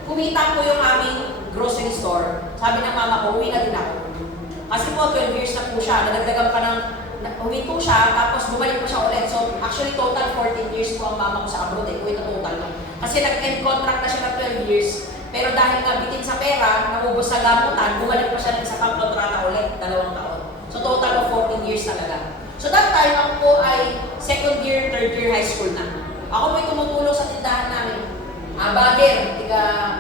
kumita po yung aming grocery store. Sabi ng mama ko, uwi na din ako. Kasi po, 12 years na po siya. Nadagdagan pa ng, uwi po siya, tapos bumalik po siya ulit. So, actually, total 14 years po ang mama ko sa abroad eh. Uwi na total lang. Kasi nag-end contract na siya ng 12 years. Pero dahil nga bitin sa pera, namubos sa gamutan, bumalik pa siya ng isa pang kontrata ulit, 2 taon. So, total of 14 years talaga. So, that time, ako po ay second year, third year high school na. Ako po ay tumutulong sa tindahan namin. Bagger,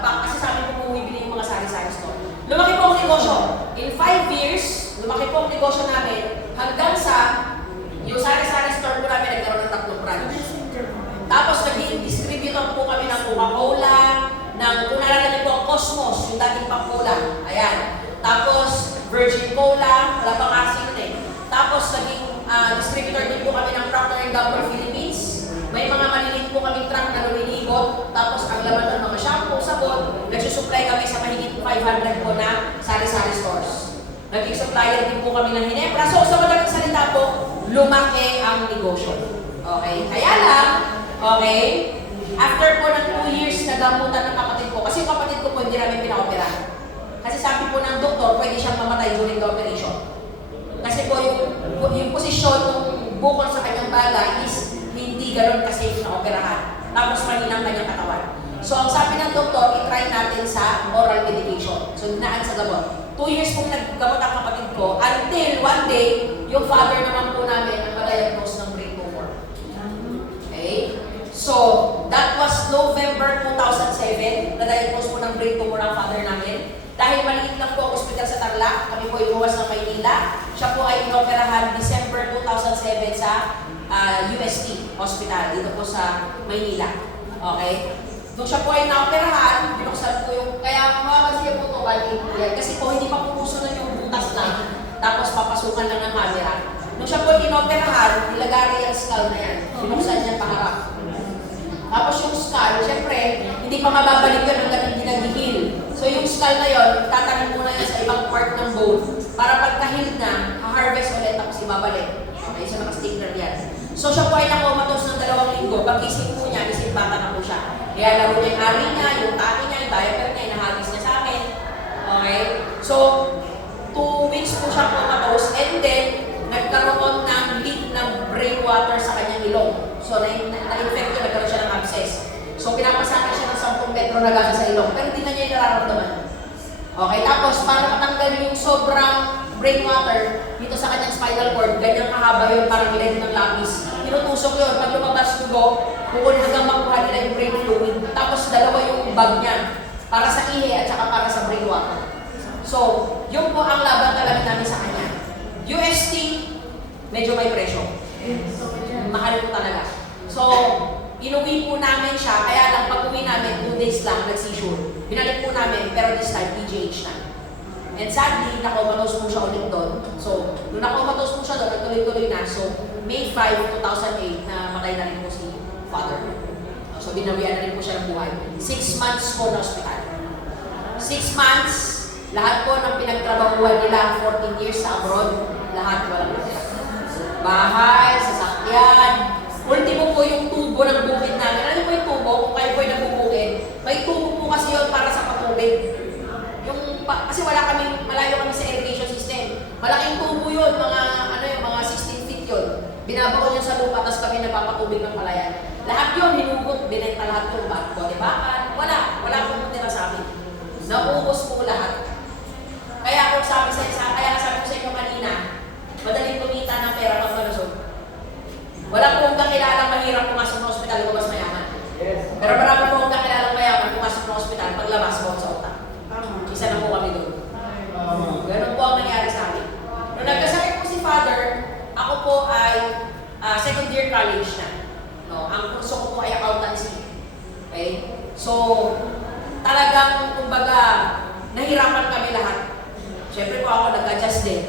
kasi sa amin po bumibili yung mga sari-sari store. Lumaki po ang negosyo. In 5 years, lumaki po ang negosyo namin hanggang sa yung sari-sari store po namin nagkaroon ng 3 branch. Tapos naging distributor po kami ng Coca-Cola, ng kung naalala niyo po ang Cosmos, yung dating pang cola. Ayan. Tapos Virgin Cola, wala pang asin eh. Tapos naging distributor din po kami ng Procter & Gamble Philippines. May mga maliliit po kaming truck na lumilibot. Tapos ang laman ng mga shampoo, sabon, nagsusupply kami sa mahigit 500 po na sari-sari stores. Naging supplier din po kami ng Hinebra. So sa madaling salita po, lumaki ang negosyo. Okay? Kaya lang, okay, after po ng 2 years nagamutan ng kapatid ko, kasi yung kapatid ko po hindi namin pinaopera. Kasi sabi po ng doktor, pwede siyang mamatay during the operation. Kasi po yung posisyon ng bukol sa kanyang baga is hindi gano'n kasi na-operahan. Tapos mahinang kanyang katawan. So ang sabi ng doktor, i-try natin sa oral medication. So dinaan sa gamot. 2 years pong naggamot ang kapatid ko until one day, yung father naman po namin ang ma-diagnose ng brain tumor. Okay? So, that was November 2007, na-diagnose po ng brain tumor ang father namin. Dahil maliit lang po ang ospital sa Tarlac, kami po iluwas ng Maynila. Siya po ay inoperahan December 2007 sa UST Hospital, dito po sa Maynila. Okay? Nung siya po ay naoperahan, binuksan po yung, kaya makakasiya po ito, bali, kasi po hindi pa pupuso na yung butas lang, tapos papasukan lang ng camera. Nung siya po ay inoperahan, nilagari yung skull na yan. Binuksan niya paharap. Tapos yung skull, syempre, hindi pa mababalik yun hanggang hindi nag-heal. So yung skull na yun, tatanim muna yan sa ibang part ng bone para pagka-heal na, ha-harvest ulit tapos ibabalik. Okay, so naka-sticker yan. So siya po ay nakomatos ng 2 linggo. Pag-isip po niya, isimbata na po siya. Kaya laro niya yung ari niya, yung taki niya, yung diaper niya, inahagis niya sa akin. Okay? So, 2 weeks po siya komatos and then nagkaroon ng leak ng brain water sa kanyang ilong. So So, na-infect yun, nagkaroon siya ng abscess. So, pinapasakan siya ng 10 metro na gasa sa ilong, pero hindi na niya yung nararamdaman. Okay, tapos para matanggal yung sobrang brain water dito sa kanyang spinal cord, ganyan kahaba yun, parang lead ng lapis. Tinutusok yun, pag lumabas dugo, bukod hanggang makuha nila yung brain fluid. Tapos dalawa yung bag niya, para sa ihi at saka para sa brain water. So, yun po ang laban talaga namin sa kanya. UST, medyo may presyo. Mahal po talaga. So, inuwi po namin siya, kaya lang pag-uwi namin, 2 days lang, nag-seizure. Binalik po namin, pero this time, PGH na. And sadly, nakomatose po siya ulit doon. So, nung nakomatose po siya doon, nagtuloy-tuloy na. So, May 5, 2008, na matay na rin po si father. So, binawian na rin po siya ng buhay. 6 months po na hospital. 6 months, lahat po ng pinagtrabahuan nila, 14 years sa abroad, lahat walang natira. Bahay, sasakyan, ultimo po yung tubo ng bukid namin. Ano po yung tubo? Kung kayo po yung nagbubukid, may tubo po kasi yun para sa patubig. Kasi malayo kami sa irrigation system. Malaking tubo yun, mga 16 feet yun. Binabaon yun sa lupa, tapos kami napapatubig ng palayan. Lahat yun, hinugot, binenta lahat yun. Bote-bakan, wala pong natira sa amin. Naubos po lahat. Kaya kung sabi ko sa inyo kanina, madaling kumita ng pera pag malusog. Wala pong kakilalang mahirap pumasok ng ospital kung mas mayaman. Pero marami pong kakilalang mayaman pumasok ng ospital paglabas mo sa utak. Isa na po kami doon. Ganun po ang nangyari sa amin. Nung nagkasakit po si father, ako po ay second year college na. No, ang kurso ko po ay accountancy. Okay? So, talagang, kumbaga, nahirapan kami lahat. Siyempre po ako nag-adjust din.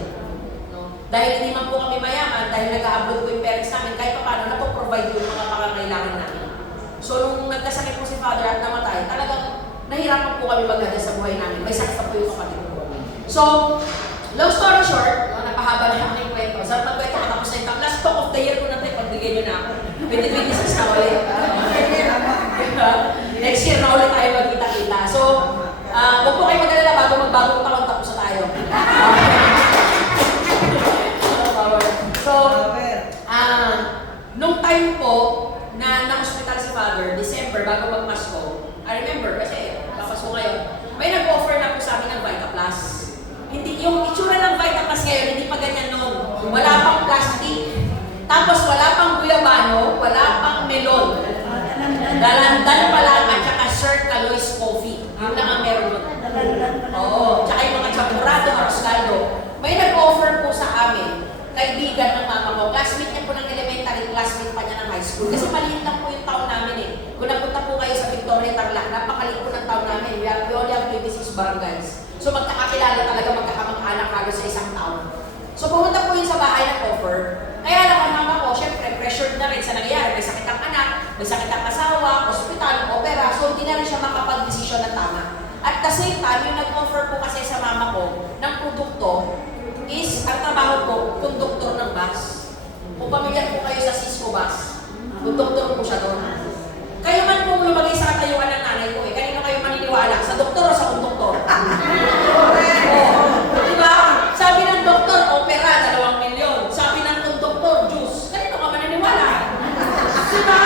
No? Dahil hindi man po kami mayaman, dahil nag-a-upload po yung parents namin, kahit pa paano, napoprovide yung mga pangangailangan namin. So, nung nagkasakit po si father at namatay, talagang nahirapan po kami mag-adjust sa buhay namin. May sakit pa po yung kapatid ko. So, long story short, napahaba na yung aking kwento. Sarap ng kwento, matapos na yung last talk of the year ko na tayo, pagbigay nyo na ako. 2026 na ulit. Next year na ulit tayo magkita-kita. So, huwag po kayo mag-alala bago magbagong taon, tapos na tayo. So, nung time po na na-hospital si father, December, bago mag-Pasko, I remember kasi, papasko ngayon, may nag-offer na po sa amin ng VitaPlus. Hindi, yung itsura ng VitaPlus ngayon, hindi pa ganyan noon. Wala pang plastic. Tapos wala pang guyabano, wala pang melon. Dalandan pa lang at saka Sir Caloy's coffee. Yun lang ang meron doon. Oo. Tsaka yung mga champurado, arroz caldo. May nag-offer po sa amin, kaibigan ng mama ko. Classmate niya po ng elementary, classmate pa niya ng high school. Kasi maliit lang po yung taon namin eh. Kung napunta po kayo sa Victoria, Tarlac, napakaliit po ng taon namin. We only have 26 barangays. So magkakakilala talaga, magkakamag-anak halos sa isang taon. So pumunta po yun sa bahay ng offer. Kaya lang ang mama ko, syempre, pressured na rin sa nangyayari. May sakit ang anak, may sakit ang asawa, ospital, opera. So hindi na rin siya makapag-desisyon ng tama. At the same time, yung nag-offer po kasi sa mama ko ng produkto is, ang trabaho ko, konduktor ng bus. Kung pamilyar po kayo sa Cisco bus, konduktor po siya doon. Kayo man po lumagay sa katayuan ng nanay ko eh. Kanino kayo maniniwala? Sa doktor o sa konduktor? Diba? Sabi ng doktor, opera, 2 milyon. Sabi ng konduktor, juice. Kanino ka maniniwala? Diba?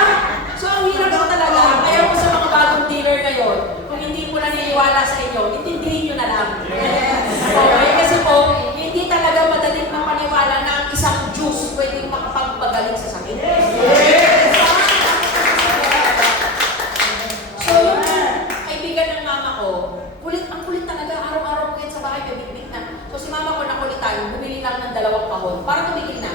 So, ang hirap ko talaga. Kaya po sa mga bagong dealer ngayon, kung hindi po naniniwala sa inyo, intindihin nyo na lang. Okay? Kasi po, hindi talaga madaling mapaniwala na ang isang juice pwedeng makapagpagaling sa sakit. So, yung kaibigan ng mama ko, ang kulit talaga, araw-araw po yan sa bahay, bibit na. So, si mama ko nakulitan, bumili lang ng 2 kahon para tumigil na.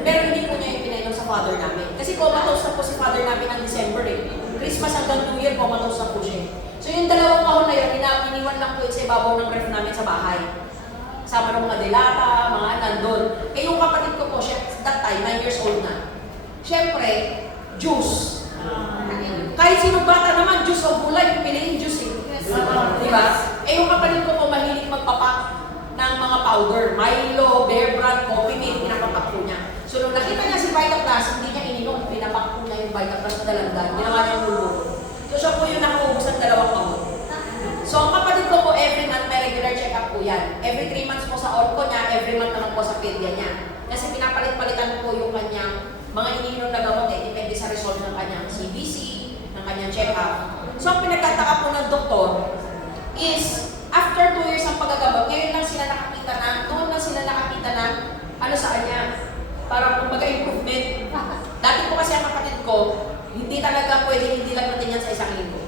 Pero hindi po niya yung pinainom sa father namin. Kasi comatose na po si father namin ng December eh. Christmas hanggang New Year, comatose na po siya. So, yung 2 kahon na yun, iniwan lang po yun sa ibabaw ng ref namin sa bahay. Sama ng mga delata, mga nandun. Eh, yung kapatid ko po, siya, that time, 9 years old na. Siyempre, juice. Kahit sino bata naman, juice o gulay, piliin juice eh. Diba? Eh, yung kapatid ko po, mahilig magpapak ng mga powder. Milo, Bear Brand, Coffee Mate, pinapapak po niya. So, nung nakita niya si VitaPlus, hindi niya ininom, pinapak po niya yung VitaPlus na dalandan. Ginawa niya yung lulo. So, siya po yung nakaubos ng 2 kahon. So, ang kapatid ko po, every month may regular check-up po yan. Every 3 months po sa onco niya, every month naman po sa pedia niya. Kasi pinapalit-palitan po yung kanyang mga iniinom na gamot depende sa result ng kanyang CBC, ng kanyang check-up. So, ang pinagtataka po ng doktor is, after 2 years ang paggagamot, ngayon lang sila nakakita na, noon lang sila nakakita na, ano sa kanya, para kumbaga improvement. Dati po kasi ang kapatid ko, hindi talaga pwede hindi lagnatin yan sa isang linggo.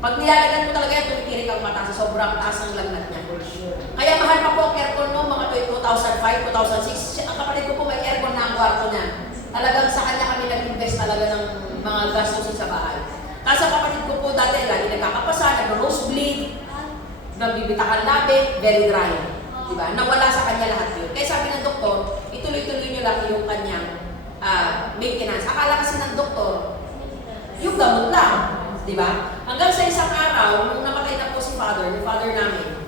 Pag nilalagyan mo talaga yan, tumitirik ang mata sa sobrang taas ng lagnat niya. Kaya mahal pa po ang aircon no, mga 2005, 2006. Ang kapatid ko po may aircon na ang kwarto niya. Talagang sa kanya kami nag-invest talaga ng mga gastusin sa bahay. Tapos ang kapatid ko po dati, lagi nagkakapasa, nag-nosebleed, nagbibitakan labi, very dry. Diba? Nawala sa kanya lahat yun. Kaya sabi ng doktor, ituloy-tuloy niyo lang yung kanyang maintenance. Akala kasi ng doktor, yung gamot lang. Diba? Hanggang sa isang araw, nung namatay na po si father, yung father namin,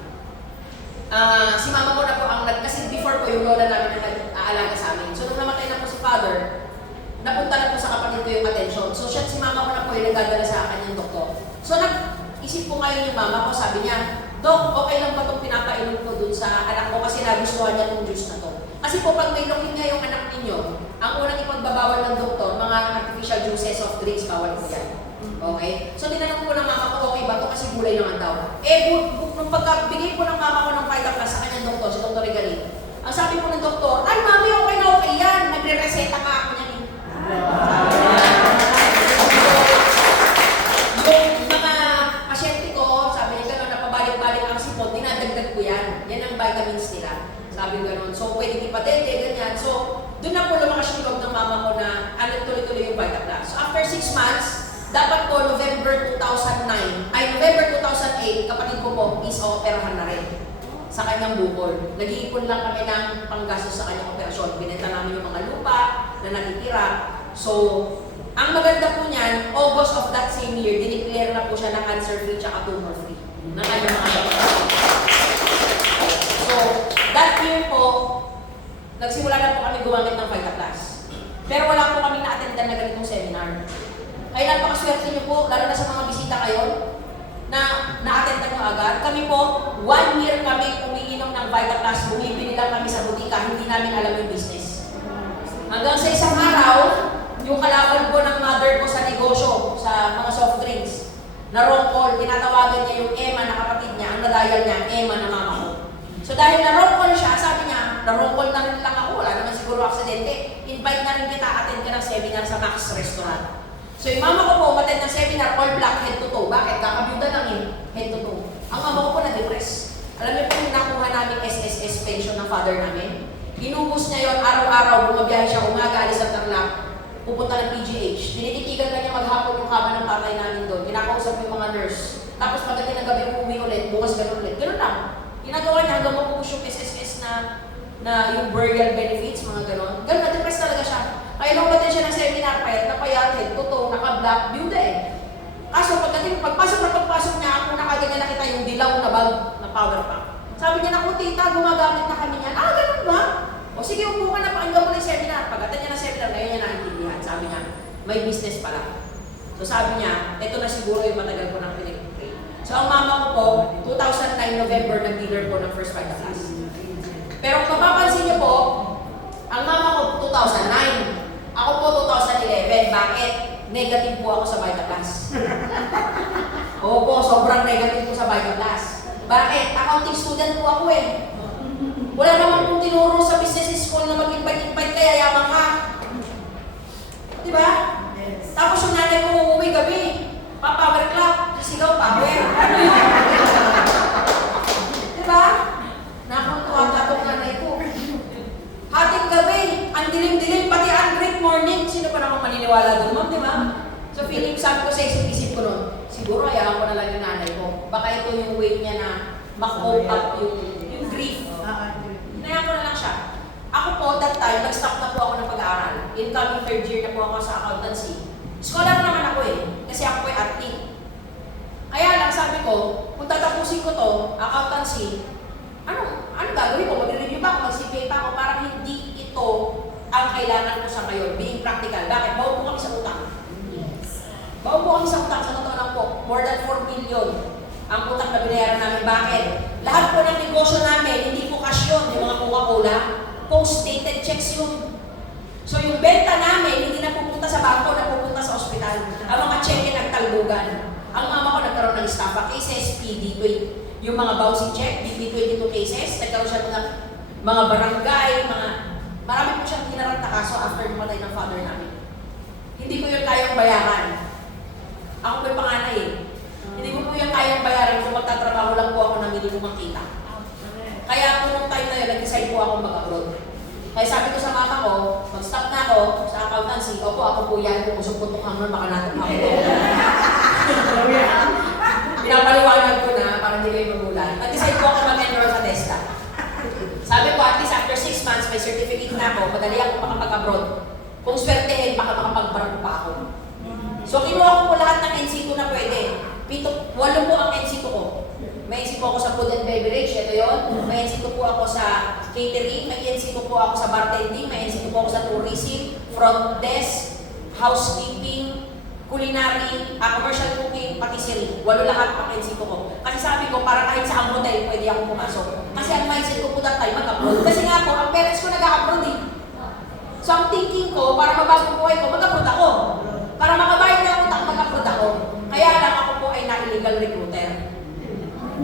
si mama ko na po ang kasi before po yung lola namin na nag-aalaga sa amin. So nung namatay na po si father, napunta na po sa kapatid ko yung attention. So siya, si mama ko na po yung nagdadala sa kanyang doktor. So nag-isip po ngayon yung mama ko, sabi niya, Dok, okay lang ba itong pinapainom ko dun sa anak ko kasi nagustuhan niya itong juice na to. Kasi po pag may leukemia yung anak ninyo, ang unang ipagbabawal ng doktor, mga artificial juices, soft drinks, bawal po yan. Okay? So tinanong ko ng mama ko, okay ba ito kasi gulay naman daw. Nung pagkabigay po ng mama ko ng Vitaplus sa kanyang doktor, si Dr. Regalin, ang sabi po ng doktor, ay mami, okay na okay yan. Nagre-reseta ka ako niyan. Yung mga pasyente ko, sabi niya gano'n, napabalik-balik ang sipon, dinadagdag ko yan. Yan ang vitamins nila. Sabi gano'n. So, pwede ipadete, ganyan. So, doon na po lumakas yung loob ng mama ko na tuloy-tuloy yung Vitaplus. So, after 6 months, dapat po November 2009, November 2008, kapatid ko po is operahan na rin sa kanyang bukol. Nag-iipon lang kami ng panggastos sa kanyang operasyon. Binenta namin yung mga lupa na natitira. So, ang maganda po niyan, August of that same year, dineclare na po siya na cancer-free at tumor-free ng kanyang mga doktor. So, that year po, nagsimula na po kami gumamit ng Vitaplus. Pero wala po kami na-attendan na ganitong seminar. Kaya napakaswerte niyo po, lalo na sa mga bisita kayo, na na-attendan nyo agad. Kami po, 1 year kami umiinom ng Vitaplus, bumibili lang kami sa butika, hindi namin alam yung business. Hanggang sa isang araw, yung kalaban ko ng mother ko sa negosyo, sa mga soft drinks, na wrong call, tinatawagan niya yung Emma na kapatid niya, ang nadayal niya, Emma na mama ko. So dahil na wrong call siya, sabi niya, na wrong call na rin lang ako, wala naman siguro aksidente, invite na rin kita, attend ka ng seminar sa Max Restaurant. So yung mama ko po, umattend ng seminar, all black, head to toe. Bakit? Kakabyuda lang yun, head to toe. Ang mama ko po na-depress. Alam niyo po yung nakuha namin SSS pension ng father namin? Inubos niya yon araw-araw, bumabiyahe siya, umaga, alis ang Tarlac, pupunta ng PGH. Dinititigan ka niya maghapon yung kama ng tatay namin doon. Kinakausap yung mga nurse. Tapos pagdating ng gabi, umuwi ulit, bukas ganun ulit. Ganun lang. Ginagawa niya hanggang maubos yung SSS na yung burial benefits, mga ganun. Ganun, na-depress talaga siya. Kaya nung umattend siya ng seminar, payat na payat, head to toe, naka-black, byuda eh. Kaso pagpasok niya, ako nakagad na nakita yung dilaw na bag na power bank. Sabi niya, naku tita, gumagamit na kami niyan. Ah, ganun ba? O sige, upo ka na, pakinggan mo na yung seminar. Pag-attend niya ng seminar, ngayon niya naintindihan. Sabi niya, may business pala. So sabi niya, ito na siguro yung matagal ko nang pinag-pray. So ang mama ko po, 2009 November, nag-dealer ko ng first Vitaplus. Pero kung mapapansin niyo po, ang mama ko 2009, ako po 2011. Bakit? Negative po ako sa Vitaplus. Opo, sobrang negative po sa Vitaplus. Bakit? Accounting student po ako eh. Wala naman pong tinuro sa business school na mag-invite kaya yaman ka. Diba? Yes. Tapos yung nanay ko umuwi gabi, pa-power clap, sigaw power. Ano yun? Diba? Nakuntuhan ka itong nanay ko. Hating gabi, ang dilim-dilim, pati ang great morning. Sino pa naman maniniwala doon, ma'am, diba? So feeling, sabi ko sa isip ko noon, siguro hayaan ko na lang yung nanay ko. Baka ito yung way niya na ma-cope up yung grief. Hinayaan ko na lang siya. Ako po, that time, nag-stop na po ako ng pag-aaral. Incoming third year na po ako sa accountancy. Scholar naman ako eh, kasi ako po ay athlete. Kaya lang, sabi ko, kung tatapusin ko to, accountancy, ano gagawin ko? Mag-review ba ako? Mag-CPA pa ako? Parang hindi ito ang kailangan ko sa ngayon, being practical. Bakit? Baon po kami sa utang. Baon po kami sa utang, sa totoo lang po. More than 4 million ang utang na binayaran namin. Bakit? Lahat po ng negosyo namin, hindi po cash yun. Yung mga Coca-Cola, post-dated checks yun. So yung benta namin, hindi na pupunta sa bangko, napupunta sa ospital. Ang mga cheque nagtalbugan. Ang mama ko nagkaroon ng estafa cases, PD20. Yung mga bouncing check, BP22 cases, nagkaroon siya ng mga barangay, marami po siyang hinarap na kaso after namatay ng father namin. Hindi ko yung kayang bayaran. Ako po yung panganay eh. Hindi ko po yung kayang bayaran kung magtatrabaho lang po ako ng minimum ang kita. Kaya po nung time na yun, nag-decide po ako mag-abroad. Kaya sabi ko sa mama ko, mag-stop na ako sa accountancy. Opo, ako po yan. Kung gusto ko itong baka natin ako. Pinapaliwanag ko na para hindi kayo magulan. Nag-decide po ako mag-enroll sa TESDA. Sabi ko, at least after 6 months, may certificate na ako. Madali ako makapag-abroad. Kung swertehin, baka makapag-barang pa ako. So, kinuha ko po lahat ng NC2 na pwede. 8 po ang NC2 ko. May NC2 ako sa food and beverage, ito yun. May NC2 po ako sa catering, may NC2 po ako sa bartending, may NC2 po ako sa tourism, front desk, housekeeping, culinary, commercial cooking, patisserie. 8 lahat ang NC2 ko. Kasi sabi ko, para kahit sa ang hotel, pwede akong pumasok. Kasi ang mindset ko po that time, mag-abroad. Kasi nga po, ang parents ko nag-abroad eh. So ang thinking ko, para mabago buhay ko, mag-abroad ako. Para makabayad na ako, mag-abroad ako. Kaya lang ako po ay na-illegal recruiter.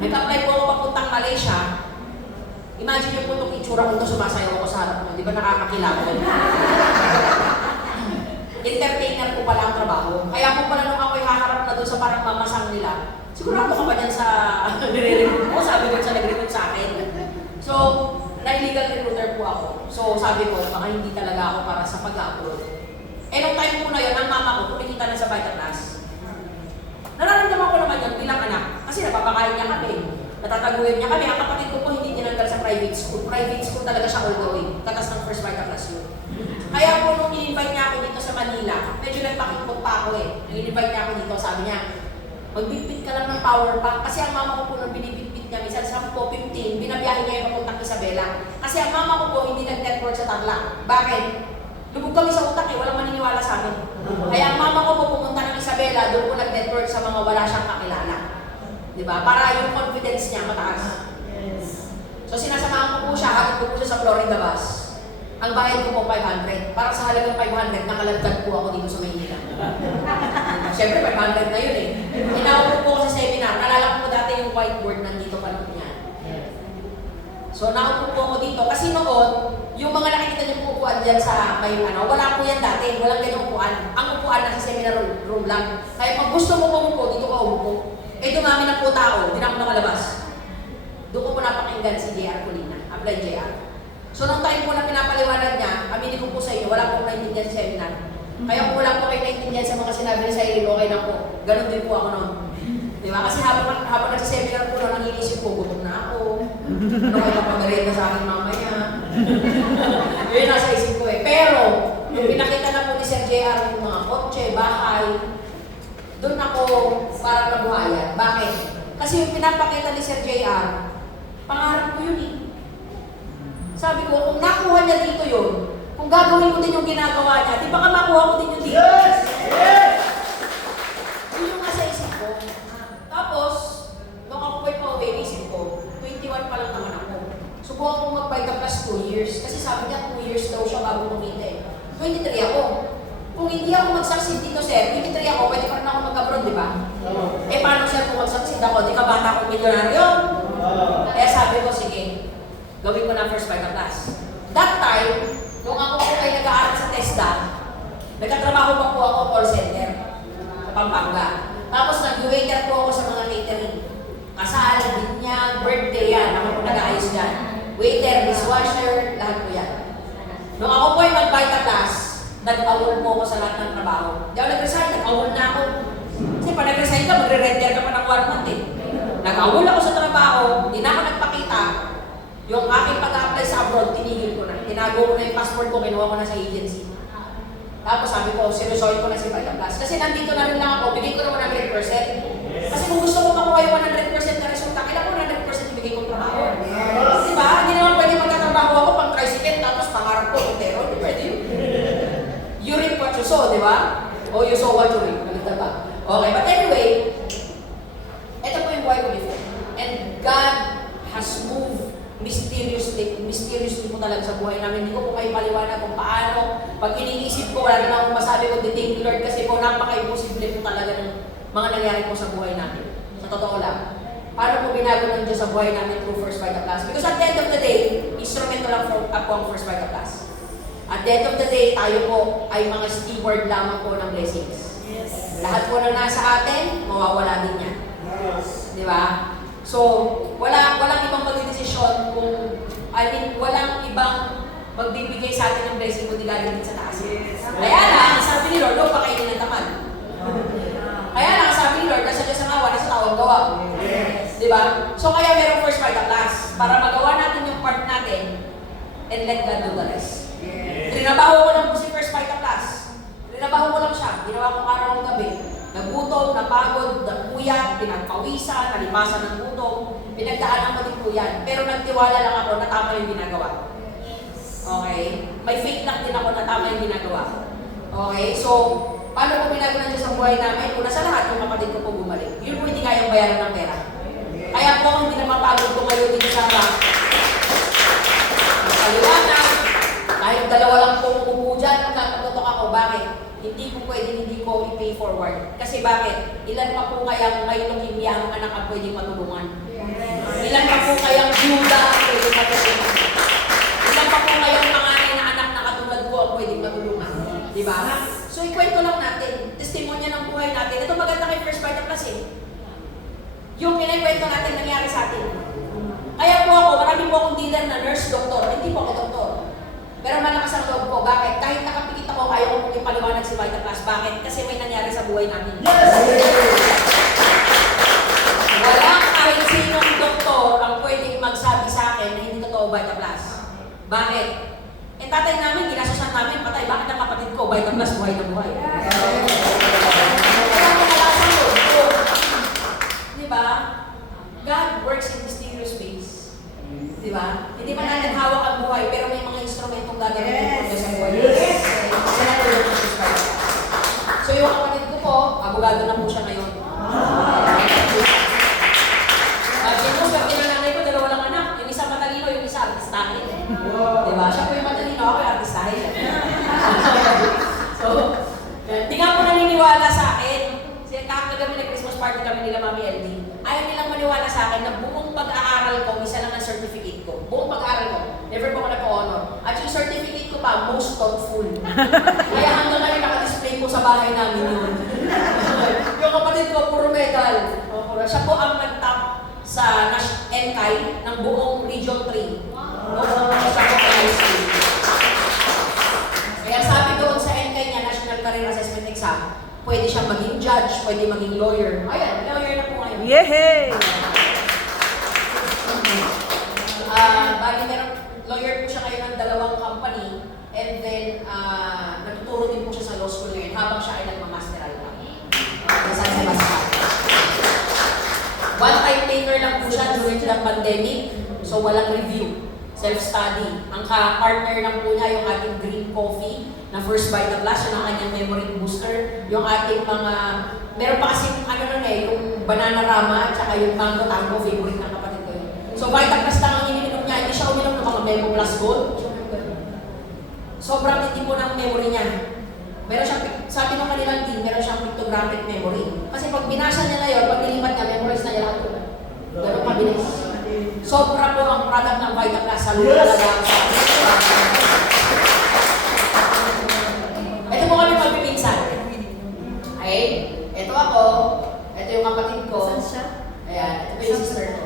Nag-apply po ako papuntang Malaysia. Imagine niyo po itong itsura ko ito, sumasayaw ako sa harap mo. Di ba nakakakilala ko? Entertainer po pala ang trabaho. Kaya po pala nung ako'y haharap na doon sa parang mamasang nila, sigurado ka ba dyan sa nire-recruit mo? Sabi ko sa nag-recruit sa akin. So, na-illegal recruiter po ako. So, sabi ko, baka hindi talaga ako para sa pag-upload. Eh, nung time po na yun, ang mama ko, kumikita na sa Vitaclass. Nararamdaman ko naman yun bilang anak. Kasi napapakain niya kami. Natataguin niya kami. Ang kapatid ko po hindi tinanggal sa private school. Private school talaga siya all the way. Katas ng first Vitaclass yun. Kaya po nung in-invite niya ako dito sa Manila, medyo nagpakikot pa ako eh. In-invite niya ako dito, sabi niya, magbitbit ka lang ng power bank. Kasi ang mama ko po nung binibitbit niya, minsan sa po 15, binabiyahe niya yung papuntang Isabela. Kasi ang mama ko po hindi nag-network sa Tarlac. Bakit? Lubog kami sa utak eh, walang maniniwala sa amin. Kaya ang mama ko po pumunta ng Isabela, doon po nag-network sa mga wala siyang kakilala. Diba? Para yung confidence niya mataas. So sinasamahan ko po siya, hatid ko po siya sa Florida bus. Ang bayad ko po 500. Para sa halagang 500, nakalagdag po ako dito sa Maynila. Siyempre 500 na yun eh. Inawag po ako sa seminar. Nalala ko po dati yung whiteboard nandito pa lang niya. So nakaupo po ako dito. Kasi noon, yung mga nakikita niyo po upuan dyan sa may wala po yan dati. Walang ganyang upuan. Ang upuan nasa seminar room lang. Kaya pag gusto mo umupo, dito ka umupo. Eh dumami na po tao, hindi na ako nakalabas. Doon ko po napakinggan si JR Colina. Apply JR. So, nung time po na pinapaliwanag niya, aminin ko po sa inyo, wala po naintindihan sa seminar. Kaya kung wala po kayo naintindihan sa mga sinabi ni Cyril, okay na po. Ganon din po ako noon. Diba? Kasi habang nagsiseminar po na nanginisip ko, gutom na ako. Ano kayo kapag-arena sa akin mamaya? Yun nasa isip ko eh. Pero, nung pinakita na po ni Sir JR yung mga kotse, bahay, doon ako parang nabuhayan. Bakit? Kasi yung pinapakita ni Sir JR, pangarap ko yun eh. Sabi ko, kung nakuha niya dito yun, kung gagawin ko din yung ginagawa niya, di ba ka makuha ko din yung dito? Yes! Yes! Yun yung nasa isip ko. Tapos, nung ako po'y pauwi, isip ko, 21 pa lang naman ako. Subukan ko mag-Vitaclass 2 years. Kasi sabi niya, 2 years daw siya bago kumita eh. 23 ako. Kung hindi ako mag-succeed dito, sir, 23 ako, pwede pa rin ako mag-abroad, di ba? Eh, paano sir kung mag-succeed ako? Di ka bata akong milyonaryo? Kaya sabi ko, sige, gawin ko na first Vitaclass. That time, nung ako po ay nag-aaral sa TESDA, nagkatrabaho pa po ako call center sa Pampanga. Tapos nag-waiter po ako sa mga catering. Kasal, binyag, birthday yan. Ako po nag-aayos dyan. Waiter, dishwasher, lahat po yan. Nung ako po ay mag-Vitaclass, nag-awol po ako sa lahat ng trabaho. Hindi ako nag-resign, nag-awol na ako. Kasi pag nag-resign ka, magre-render ka pa ng 1 month eh. Nag-awol ako sa trabaho, hindi na ako nagpakita. Yung aking pag-apply sa abroad, tinigil ko na. Tinago ko na yung passport ko, kinuha ko na sa agency. Tapos sabi ko, sinusoy ko na si Vitaclass. Kasi nandito na rin lang ako, bigay ko na 100%. Kasi kung gusto ko makuha yung 100% na resulta, kailangan ko 100% ibigay kong trabaho. Diba? Hindi naman pwede magkatrabaho ako pang tricycle, tapos pangarap ko, pero hindi pwede yun. You reap what you sow, di ba? O you sow what you reap. Nalita ba? Okay, but anyway, ito po yung buhay ko before. And God has moved mysteriously po talaga sa buhay namin. Hindi ko po kayo paliwanag kung paano Pag iniisip ko, wala na akong masabi ko, thank you Lord, kasi po napaka-imposible po talaga ng mga nangyari po sa buhay natin. Sa totoo lang. Paano po binago ng Diyos sa buhay namin through First Vita Plus? Because at the end of the day, instrumental lang po ang First Vita Plus. At the end of the day, tayo po ay mga steward lamang po ng blessings. Yes. Lahat po na nasa atin, mawawala din yan. Yes. Di ba? So, walang ibang magdedesisyon kung, walang ibang magbibigay sa atin ng blessing kundi galing din sa taas. Yes. Kaya lang, sabi ni Lord, huwag pa kainin ng tamad. Kaya lang, sabi ni Lord, nasa Diyos ang awa, nasa tao ang gawa. Yes. Di ba? So, kaya merong First Vita Plus para magawa natin yung part natin and let God do the rest. Yes. Trinabaho ko lang po si First Vita Plus. Trinabaho ko lang siya. Ginawa ko araw ng gabi. Nagutom, napagod, napuyat, pinagpawisan, nalipasan ng gutom. Pinagdaanan ko din po yan. Pero nagtiwala lang ako na tama yung ginagawa. Okay? May faith lang din ako na tama yung ginagawa. Okay? So, paano po binago ng Diyos ang buhay namin? Una sa lahat, yung kapatid ko po bumalik. Yun po hindi kayang bayaran ng pera. Kaya po hindi na mapagod ko ngayon dito sa kaliwanag. Kahit dalawa lang po umupo dyan, magkakatutok ako. Bakit? Hindi po pwede, hindi ko i-pay forward. Kasi bakit? Ilan pa po kayang may leukemia ang anak ang pwedeng matulungan? Ilan pa po kayang byuda ang pwedeng matulungan? Ilan pa po kayang panganay na anak na katulad ko ang pwedeng matulungan? Di ba? So, ikwento lang natin. Testimonya ng buhay natin. Ito maganda kay First Vita Plus eh. Yung kinikwento natin nangyari sa atin. Kaya po ako, marami po akong dealer na nurse, doktor. Hindi po ako doktor. Pero malakas ang loob ko. Bakit? Kahit nakapikit ako, ayaw ko pong ipaliwanag si Vita Plus. Bakit? Kasi may nangyari sa buhay namin. Yes. Wala kahit sinong doktor ang pwedeng magsabi sa akin na hindi totoo Vita Plus. Bakit? Eh tatay namin, ginasusan namin, patay. Bakit ang kapatid ko? Vita Plus, buhay na buhay. Kaya ko malakas ang loob ko. Diba? God works in mysterious ways. Diba? Hindi man natin hawak ang buhay, pero may mga instrumentong gagawin po sa buhay. Yes. Sila po yung Jesus. So yung kapatid ko po, abogado na po siya ngayon. Swerte na nanay ko, dalawa lang anak. Yung isa matalino, yung isa artistahin. Diba? Siya po yung matalino, ako yung artistahin. So, hindi nga po naniniwala sa akin. Kagabi na Christmas party kami nila Mami LD. Ayaw nilang maniwala sa akin na buong pag-aaral ko, isa lang ang certificate ko. Buong pag-aaral ko. Never po ako nagpa-honor. At yung certificate ko pa, most thoughtful. Kaya hanggang ngayon naka-display po sa bahay namin yun. Yung kapatid ko, puro medal. Siya po ang nag-top sa NKAI ng buong Region 3. Sa high school. Kaya sabi doon sa NKAI niya, National Career Assessment Exam, pwede siyang maging judge, pwede maging lawyer. Ayan, lawyer na po ngayon. Yehey! Bali, meron, lawyer po siya ngayon ng dalawang company, and then, natuturo din po siya sa law school ngayon habang siya ay nagmamasteral pa. Sa San Sebastian. One time later lang po siya during the pandemic, so walang review. Self-study. Ang ka-partner lang po niya yung ating green coffee na First Vita Plus, yun ang kanyang memory booster. Yung ating mga, meron pa kasi yung banana rama at saka yung mango tango, favorite ng kapatid ko yun. So Vita Plus lang ang ininom niya, hindi siya uminom ng mga Memo Plus Gold. Sobrang tindi po ng memory niya. Meron siyang, sabi ng kanilang team, meron siyang pictographic memory. Kasi pag binasa niya na yun, pag nilipat niya, memorize na niya lahat yun. Ganun kabilis. Sobra po ang product ng Vita Plus. Saludo talaga ako sa ito po kami magpipinsan. Okay? Ito ako. Ito yung kapatid ko. Saan siya? Ayan. Ito po yung sister ko.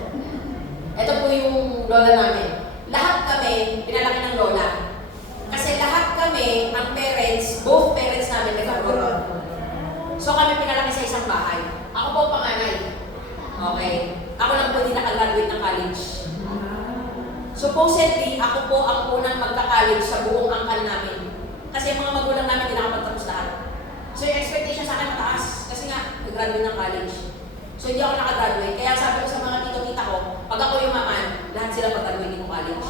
Ito po yung lola namin. Lahat kami, pinalaki ng lola. Kasi lahat kami, ang parents, both parents namin nagkaroon. So kami pinalaki sa isang bahay. Ako po panganay. Okay? Ako lang po din nakagraduate ng college. Supposedly, ako po ang unang magka-college sa buong angkan namin. Kasi yung mga magulang namin hindi nakapagtapos lahat. So yung expectation sa akin mataas. Kasi nga, nag-graduate ng college. So hindi ako nakagraduate. Kaya sabi ko sa mga tito-tita ko, pag ako yung maman, lahat sila mag-graduate ng college.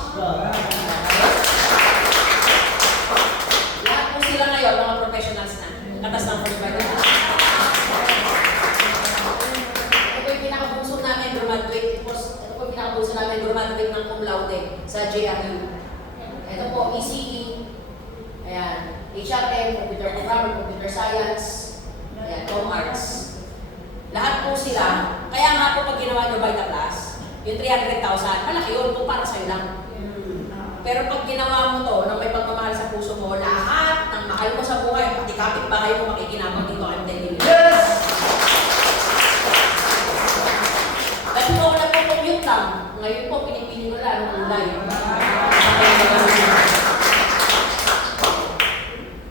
Lahat po sila ngayon, mga professionals na. Katas ng First Vita Plus. Ito yung pinakabunso namin, graduate. Ito po yung pinakabunso namin, graduate ng cum laude sa JRU. Ito po, ECE. Ayan. HRM, computer programmer, computer science, ayan, com arts. Lahat po sila, kaya nga po pag ginawa nyo Vita Plus, yung 300,000, malaki yun kung para sa'yo lang. Pero pag ginawa mo to, na may pagmamahal sa puso mo, lahat ng mahal mo sa buhay, pati kapitbahay mo makikinabang dito, I'm telling you. Yes! Dahil po ako nagpo-commute lang, ngayon po pinipili ko lang ang ulay.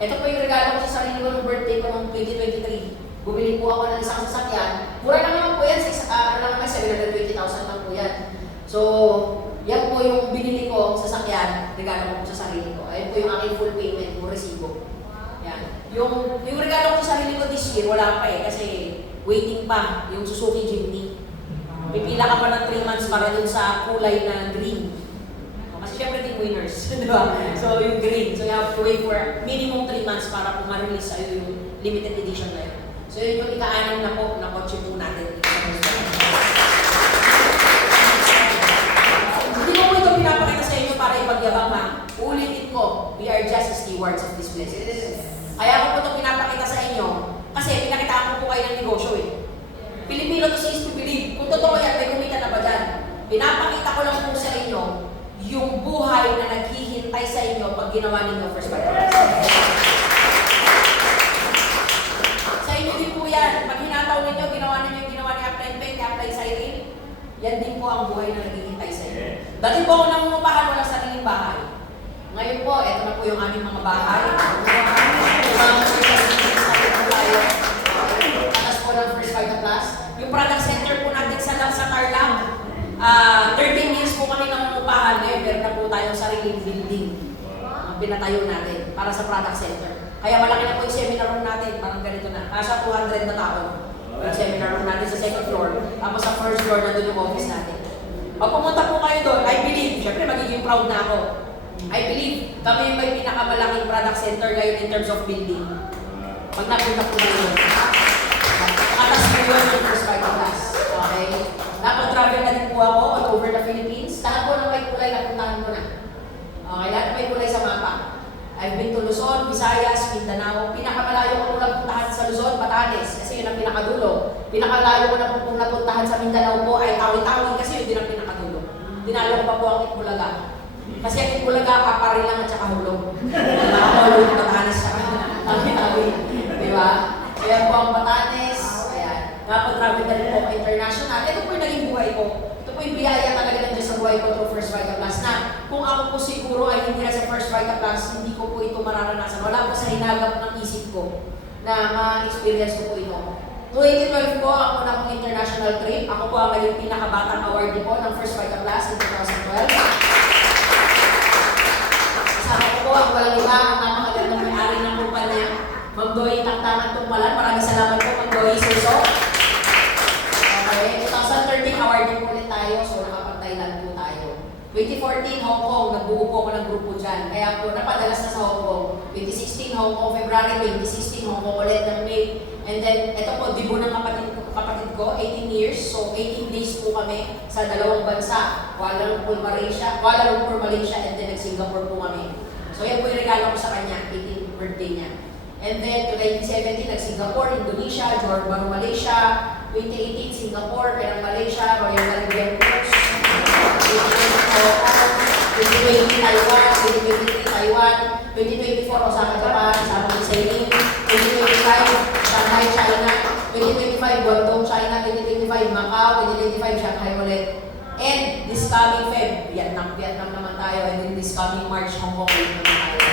Ito po yung regalo ko sa sarili ko ng birthday ko noong 2023. Bumili po ako ng isang sasakyan. Mura lang naman po yan, 720,000 lang po yan. So, yan po yung binili ko sasakyan, regalo ko sa sarili ko. Ayun po yung aking full payment, yung resibo. Yan. Yung regalo ko sa sarili ko this year, wala pa eh, kasi waiting pa yung Suzuki Jimny. Pipila ka pa ng 3 months para dun sa kulay na green. Kasi syempre team winners, di ba? So yung green. So you have to wait for minimum 3 months para po ma-release sa'yo yung limited edition na yun. So yun yung ika-anim na po na kotse po natin. Hindi ko po ito pinapakita sa inyo para ipagyabang ha. Ulitin ko, we are just stewards of this blessing. Kaya ko po ito pinapakita sa inyo kasi pinakitaan ko po kayo ng negosyo eh. Pilipino to see is to believe. Kung totoo yan, may kumita na ba dyan? Pinapakita ko lang po sa inyo yung buhay na naghihintay sa inyo pag ginawa ninyo First Vita Plus. Sa inyo din po yan. Pag hinataw ninyo, ginawa ninyo yung ginawa ni Upline Pen, ni Upline Cyrene, yan din po ang buhay na naghihintay sa inyo. Dati po ako nangungupahan, walang sariling bahay. Ngayon po, eto na po yung aming mga bahay. Tatas po ng First Vita Plus. Yung product center po natin sa Tarlac. 13 years po kami nangungupahan. Ngayon, meron na po tayong sariling building. Pinatayo natin para sa product center. Kaya malaki na po yung seminar room natin. Parang ganito na. Nasa 200 na tao. Yung seminar room natin sa second floor. Tapos sa first floor na doon yung office natin. Pag pumunta po kayo doon, I believe, syempre magiging proud na ako. I believe, kami yung may pinakamalaking product center ngayon in terms of building. Pag napunta po kayo doon. Atas po yun yung First Vita Plus. Okay? Nakapag-travel na din po ako all over the Philippines. Lahat po ng may kulay napuntahan ko na. Okay, lahat ng may kulay sa mapa. I've been to Luzon, Visayas, Mindanao. Pinakamalayo ko lang puntahan sa Luzon, Batanes, kasi yun ang pinakadulo. Pinakamalayo ko na po napuntahan sa Mindanao po ay Tawi-Tawi, kasi yun din ang pinakadulo. Dinalo ko pa po ang Itbulaga. Kasi ang Itbulaga, kapari lang at saka hulog. Nakahulog, Batanes siya. Tawi-Tawi. Di ba? Kaya po ang Batanes, ayan. Nakapag-travel na rin po international. Ito po yung naging buhay ko. Ito po yung biyaya talaga ng Diyos sa buhay ko through First Vita Plus na kung ako po siguro ay hindi na sa First Vita Plus, hindi ko po ito mararanasan. Wala po sa hinagap ng isip ko na ma-experience ko po ito. 2012 po, ako na pong international trip. Ako po ang naging pinakabatang awardee po ng First Vita Plus in 2012. Kasama ko po ang walang iba, ang napakagandang may-ari ng kumpanya. Ma'am Doy Taktangan Tumpalan. Maraming salamat po, Ma'am Doy Suso. Okay, 2013 awarding po ulit tayo, so nakapag-Thailand po tayo. 2014 Hong Kong, nagbuo po ako ng grupo dyan. Kaya po napadalas na sa Hong Kong. 2016 Hong Kong, February 2016 Hong Kong ulit ng May. And then, ito po, debut ng kapatid ko, 18 years. So, 18 days po kami sa dalawang bansa. Kuala Lumpur, Malaysia, and then nag-Singapore po kami. So, yan po yung regalo ko sa kanya, 18th birthday niya. And then, to 1917, nag-Singapore, Indonesia, Johor Bahru, Malaysia. 2018, Singapore, Penang, Malaysia, Royal Caribbean Cruise. 2020, Taiwan. 2023, Taiwan. 2024, Osaka, Japan. Sama ni Sailing. 2025, Shanghai, China. 2025, Guangdong, China. 2025, Macau. 2025, Shanghai ulit. And this coming Feb, Vietnam naman tayo. And then this coming March, Hong Kong ulit naman tayo.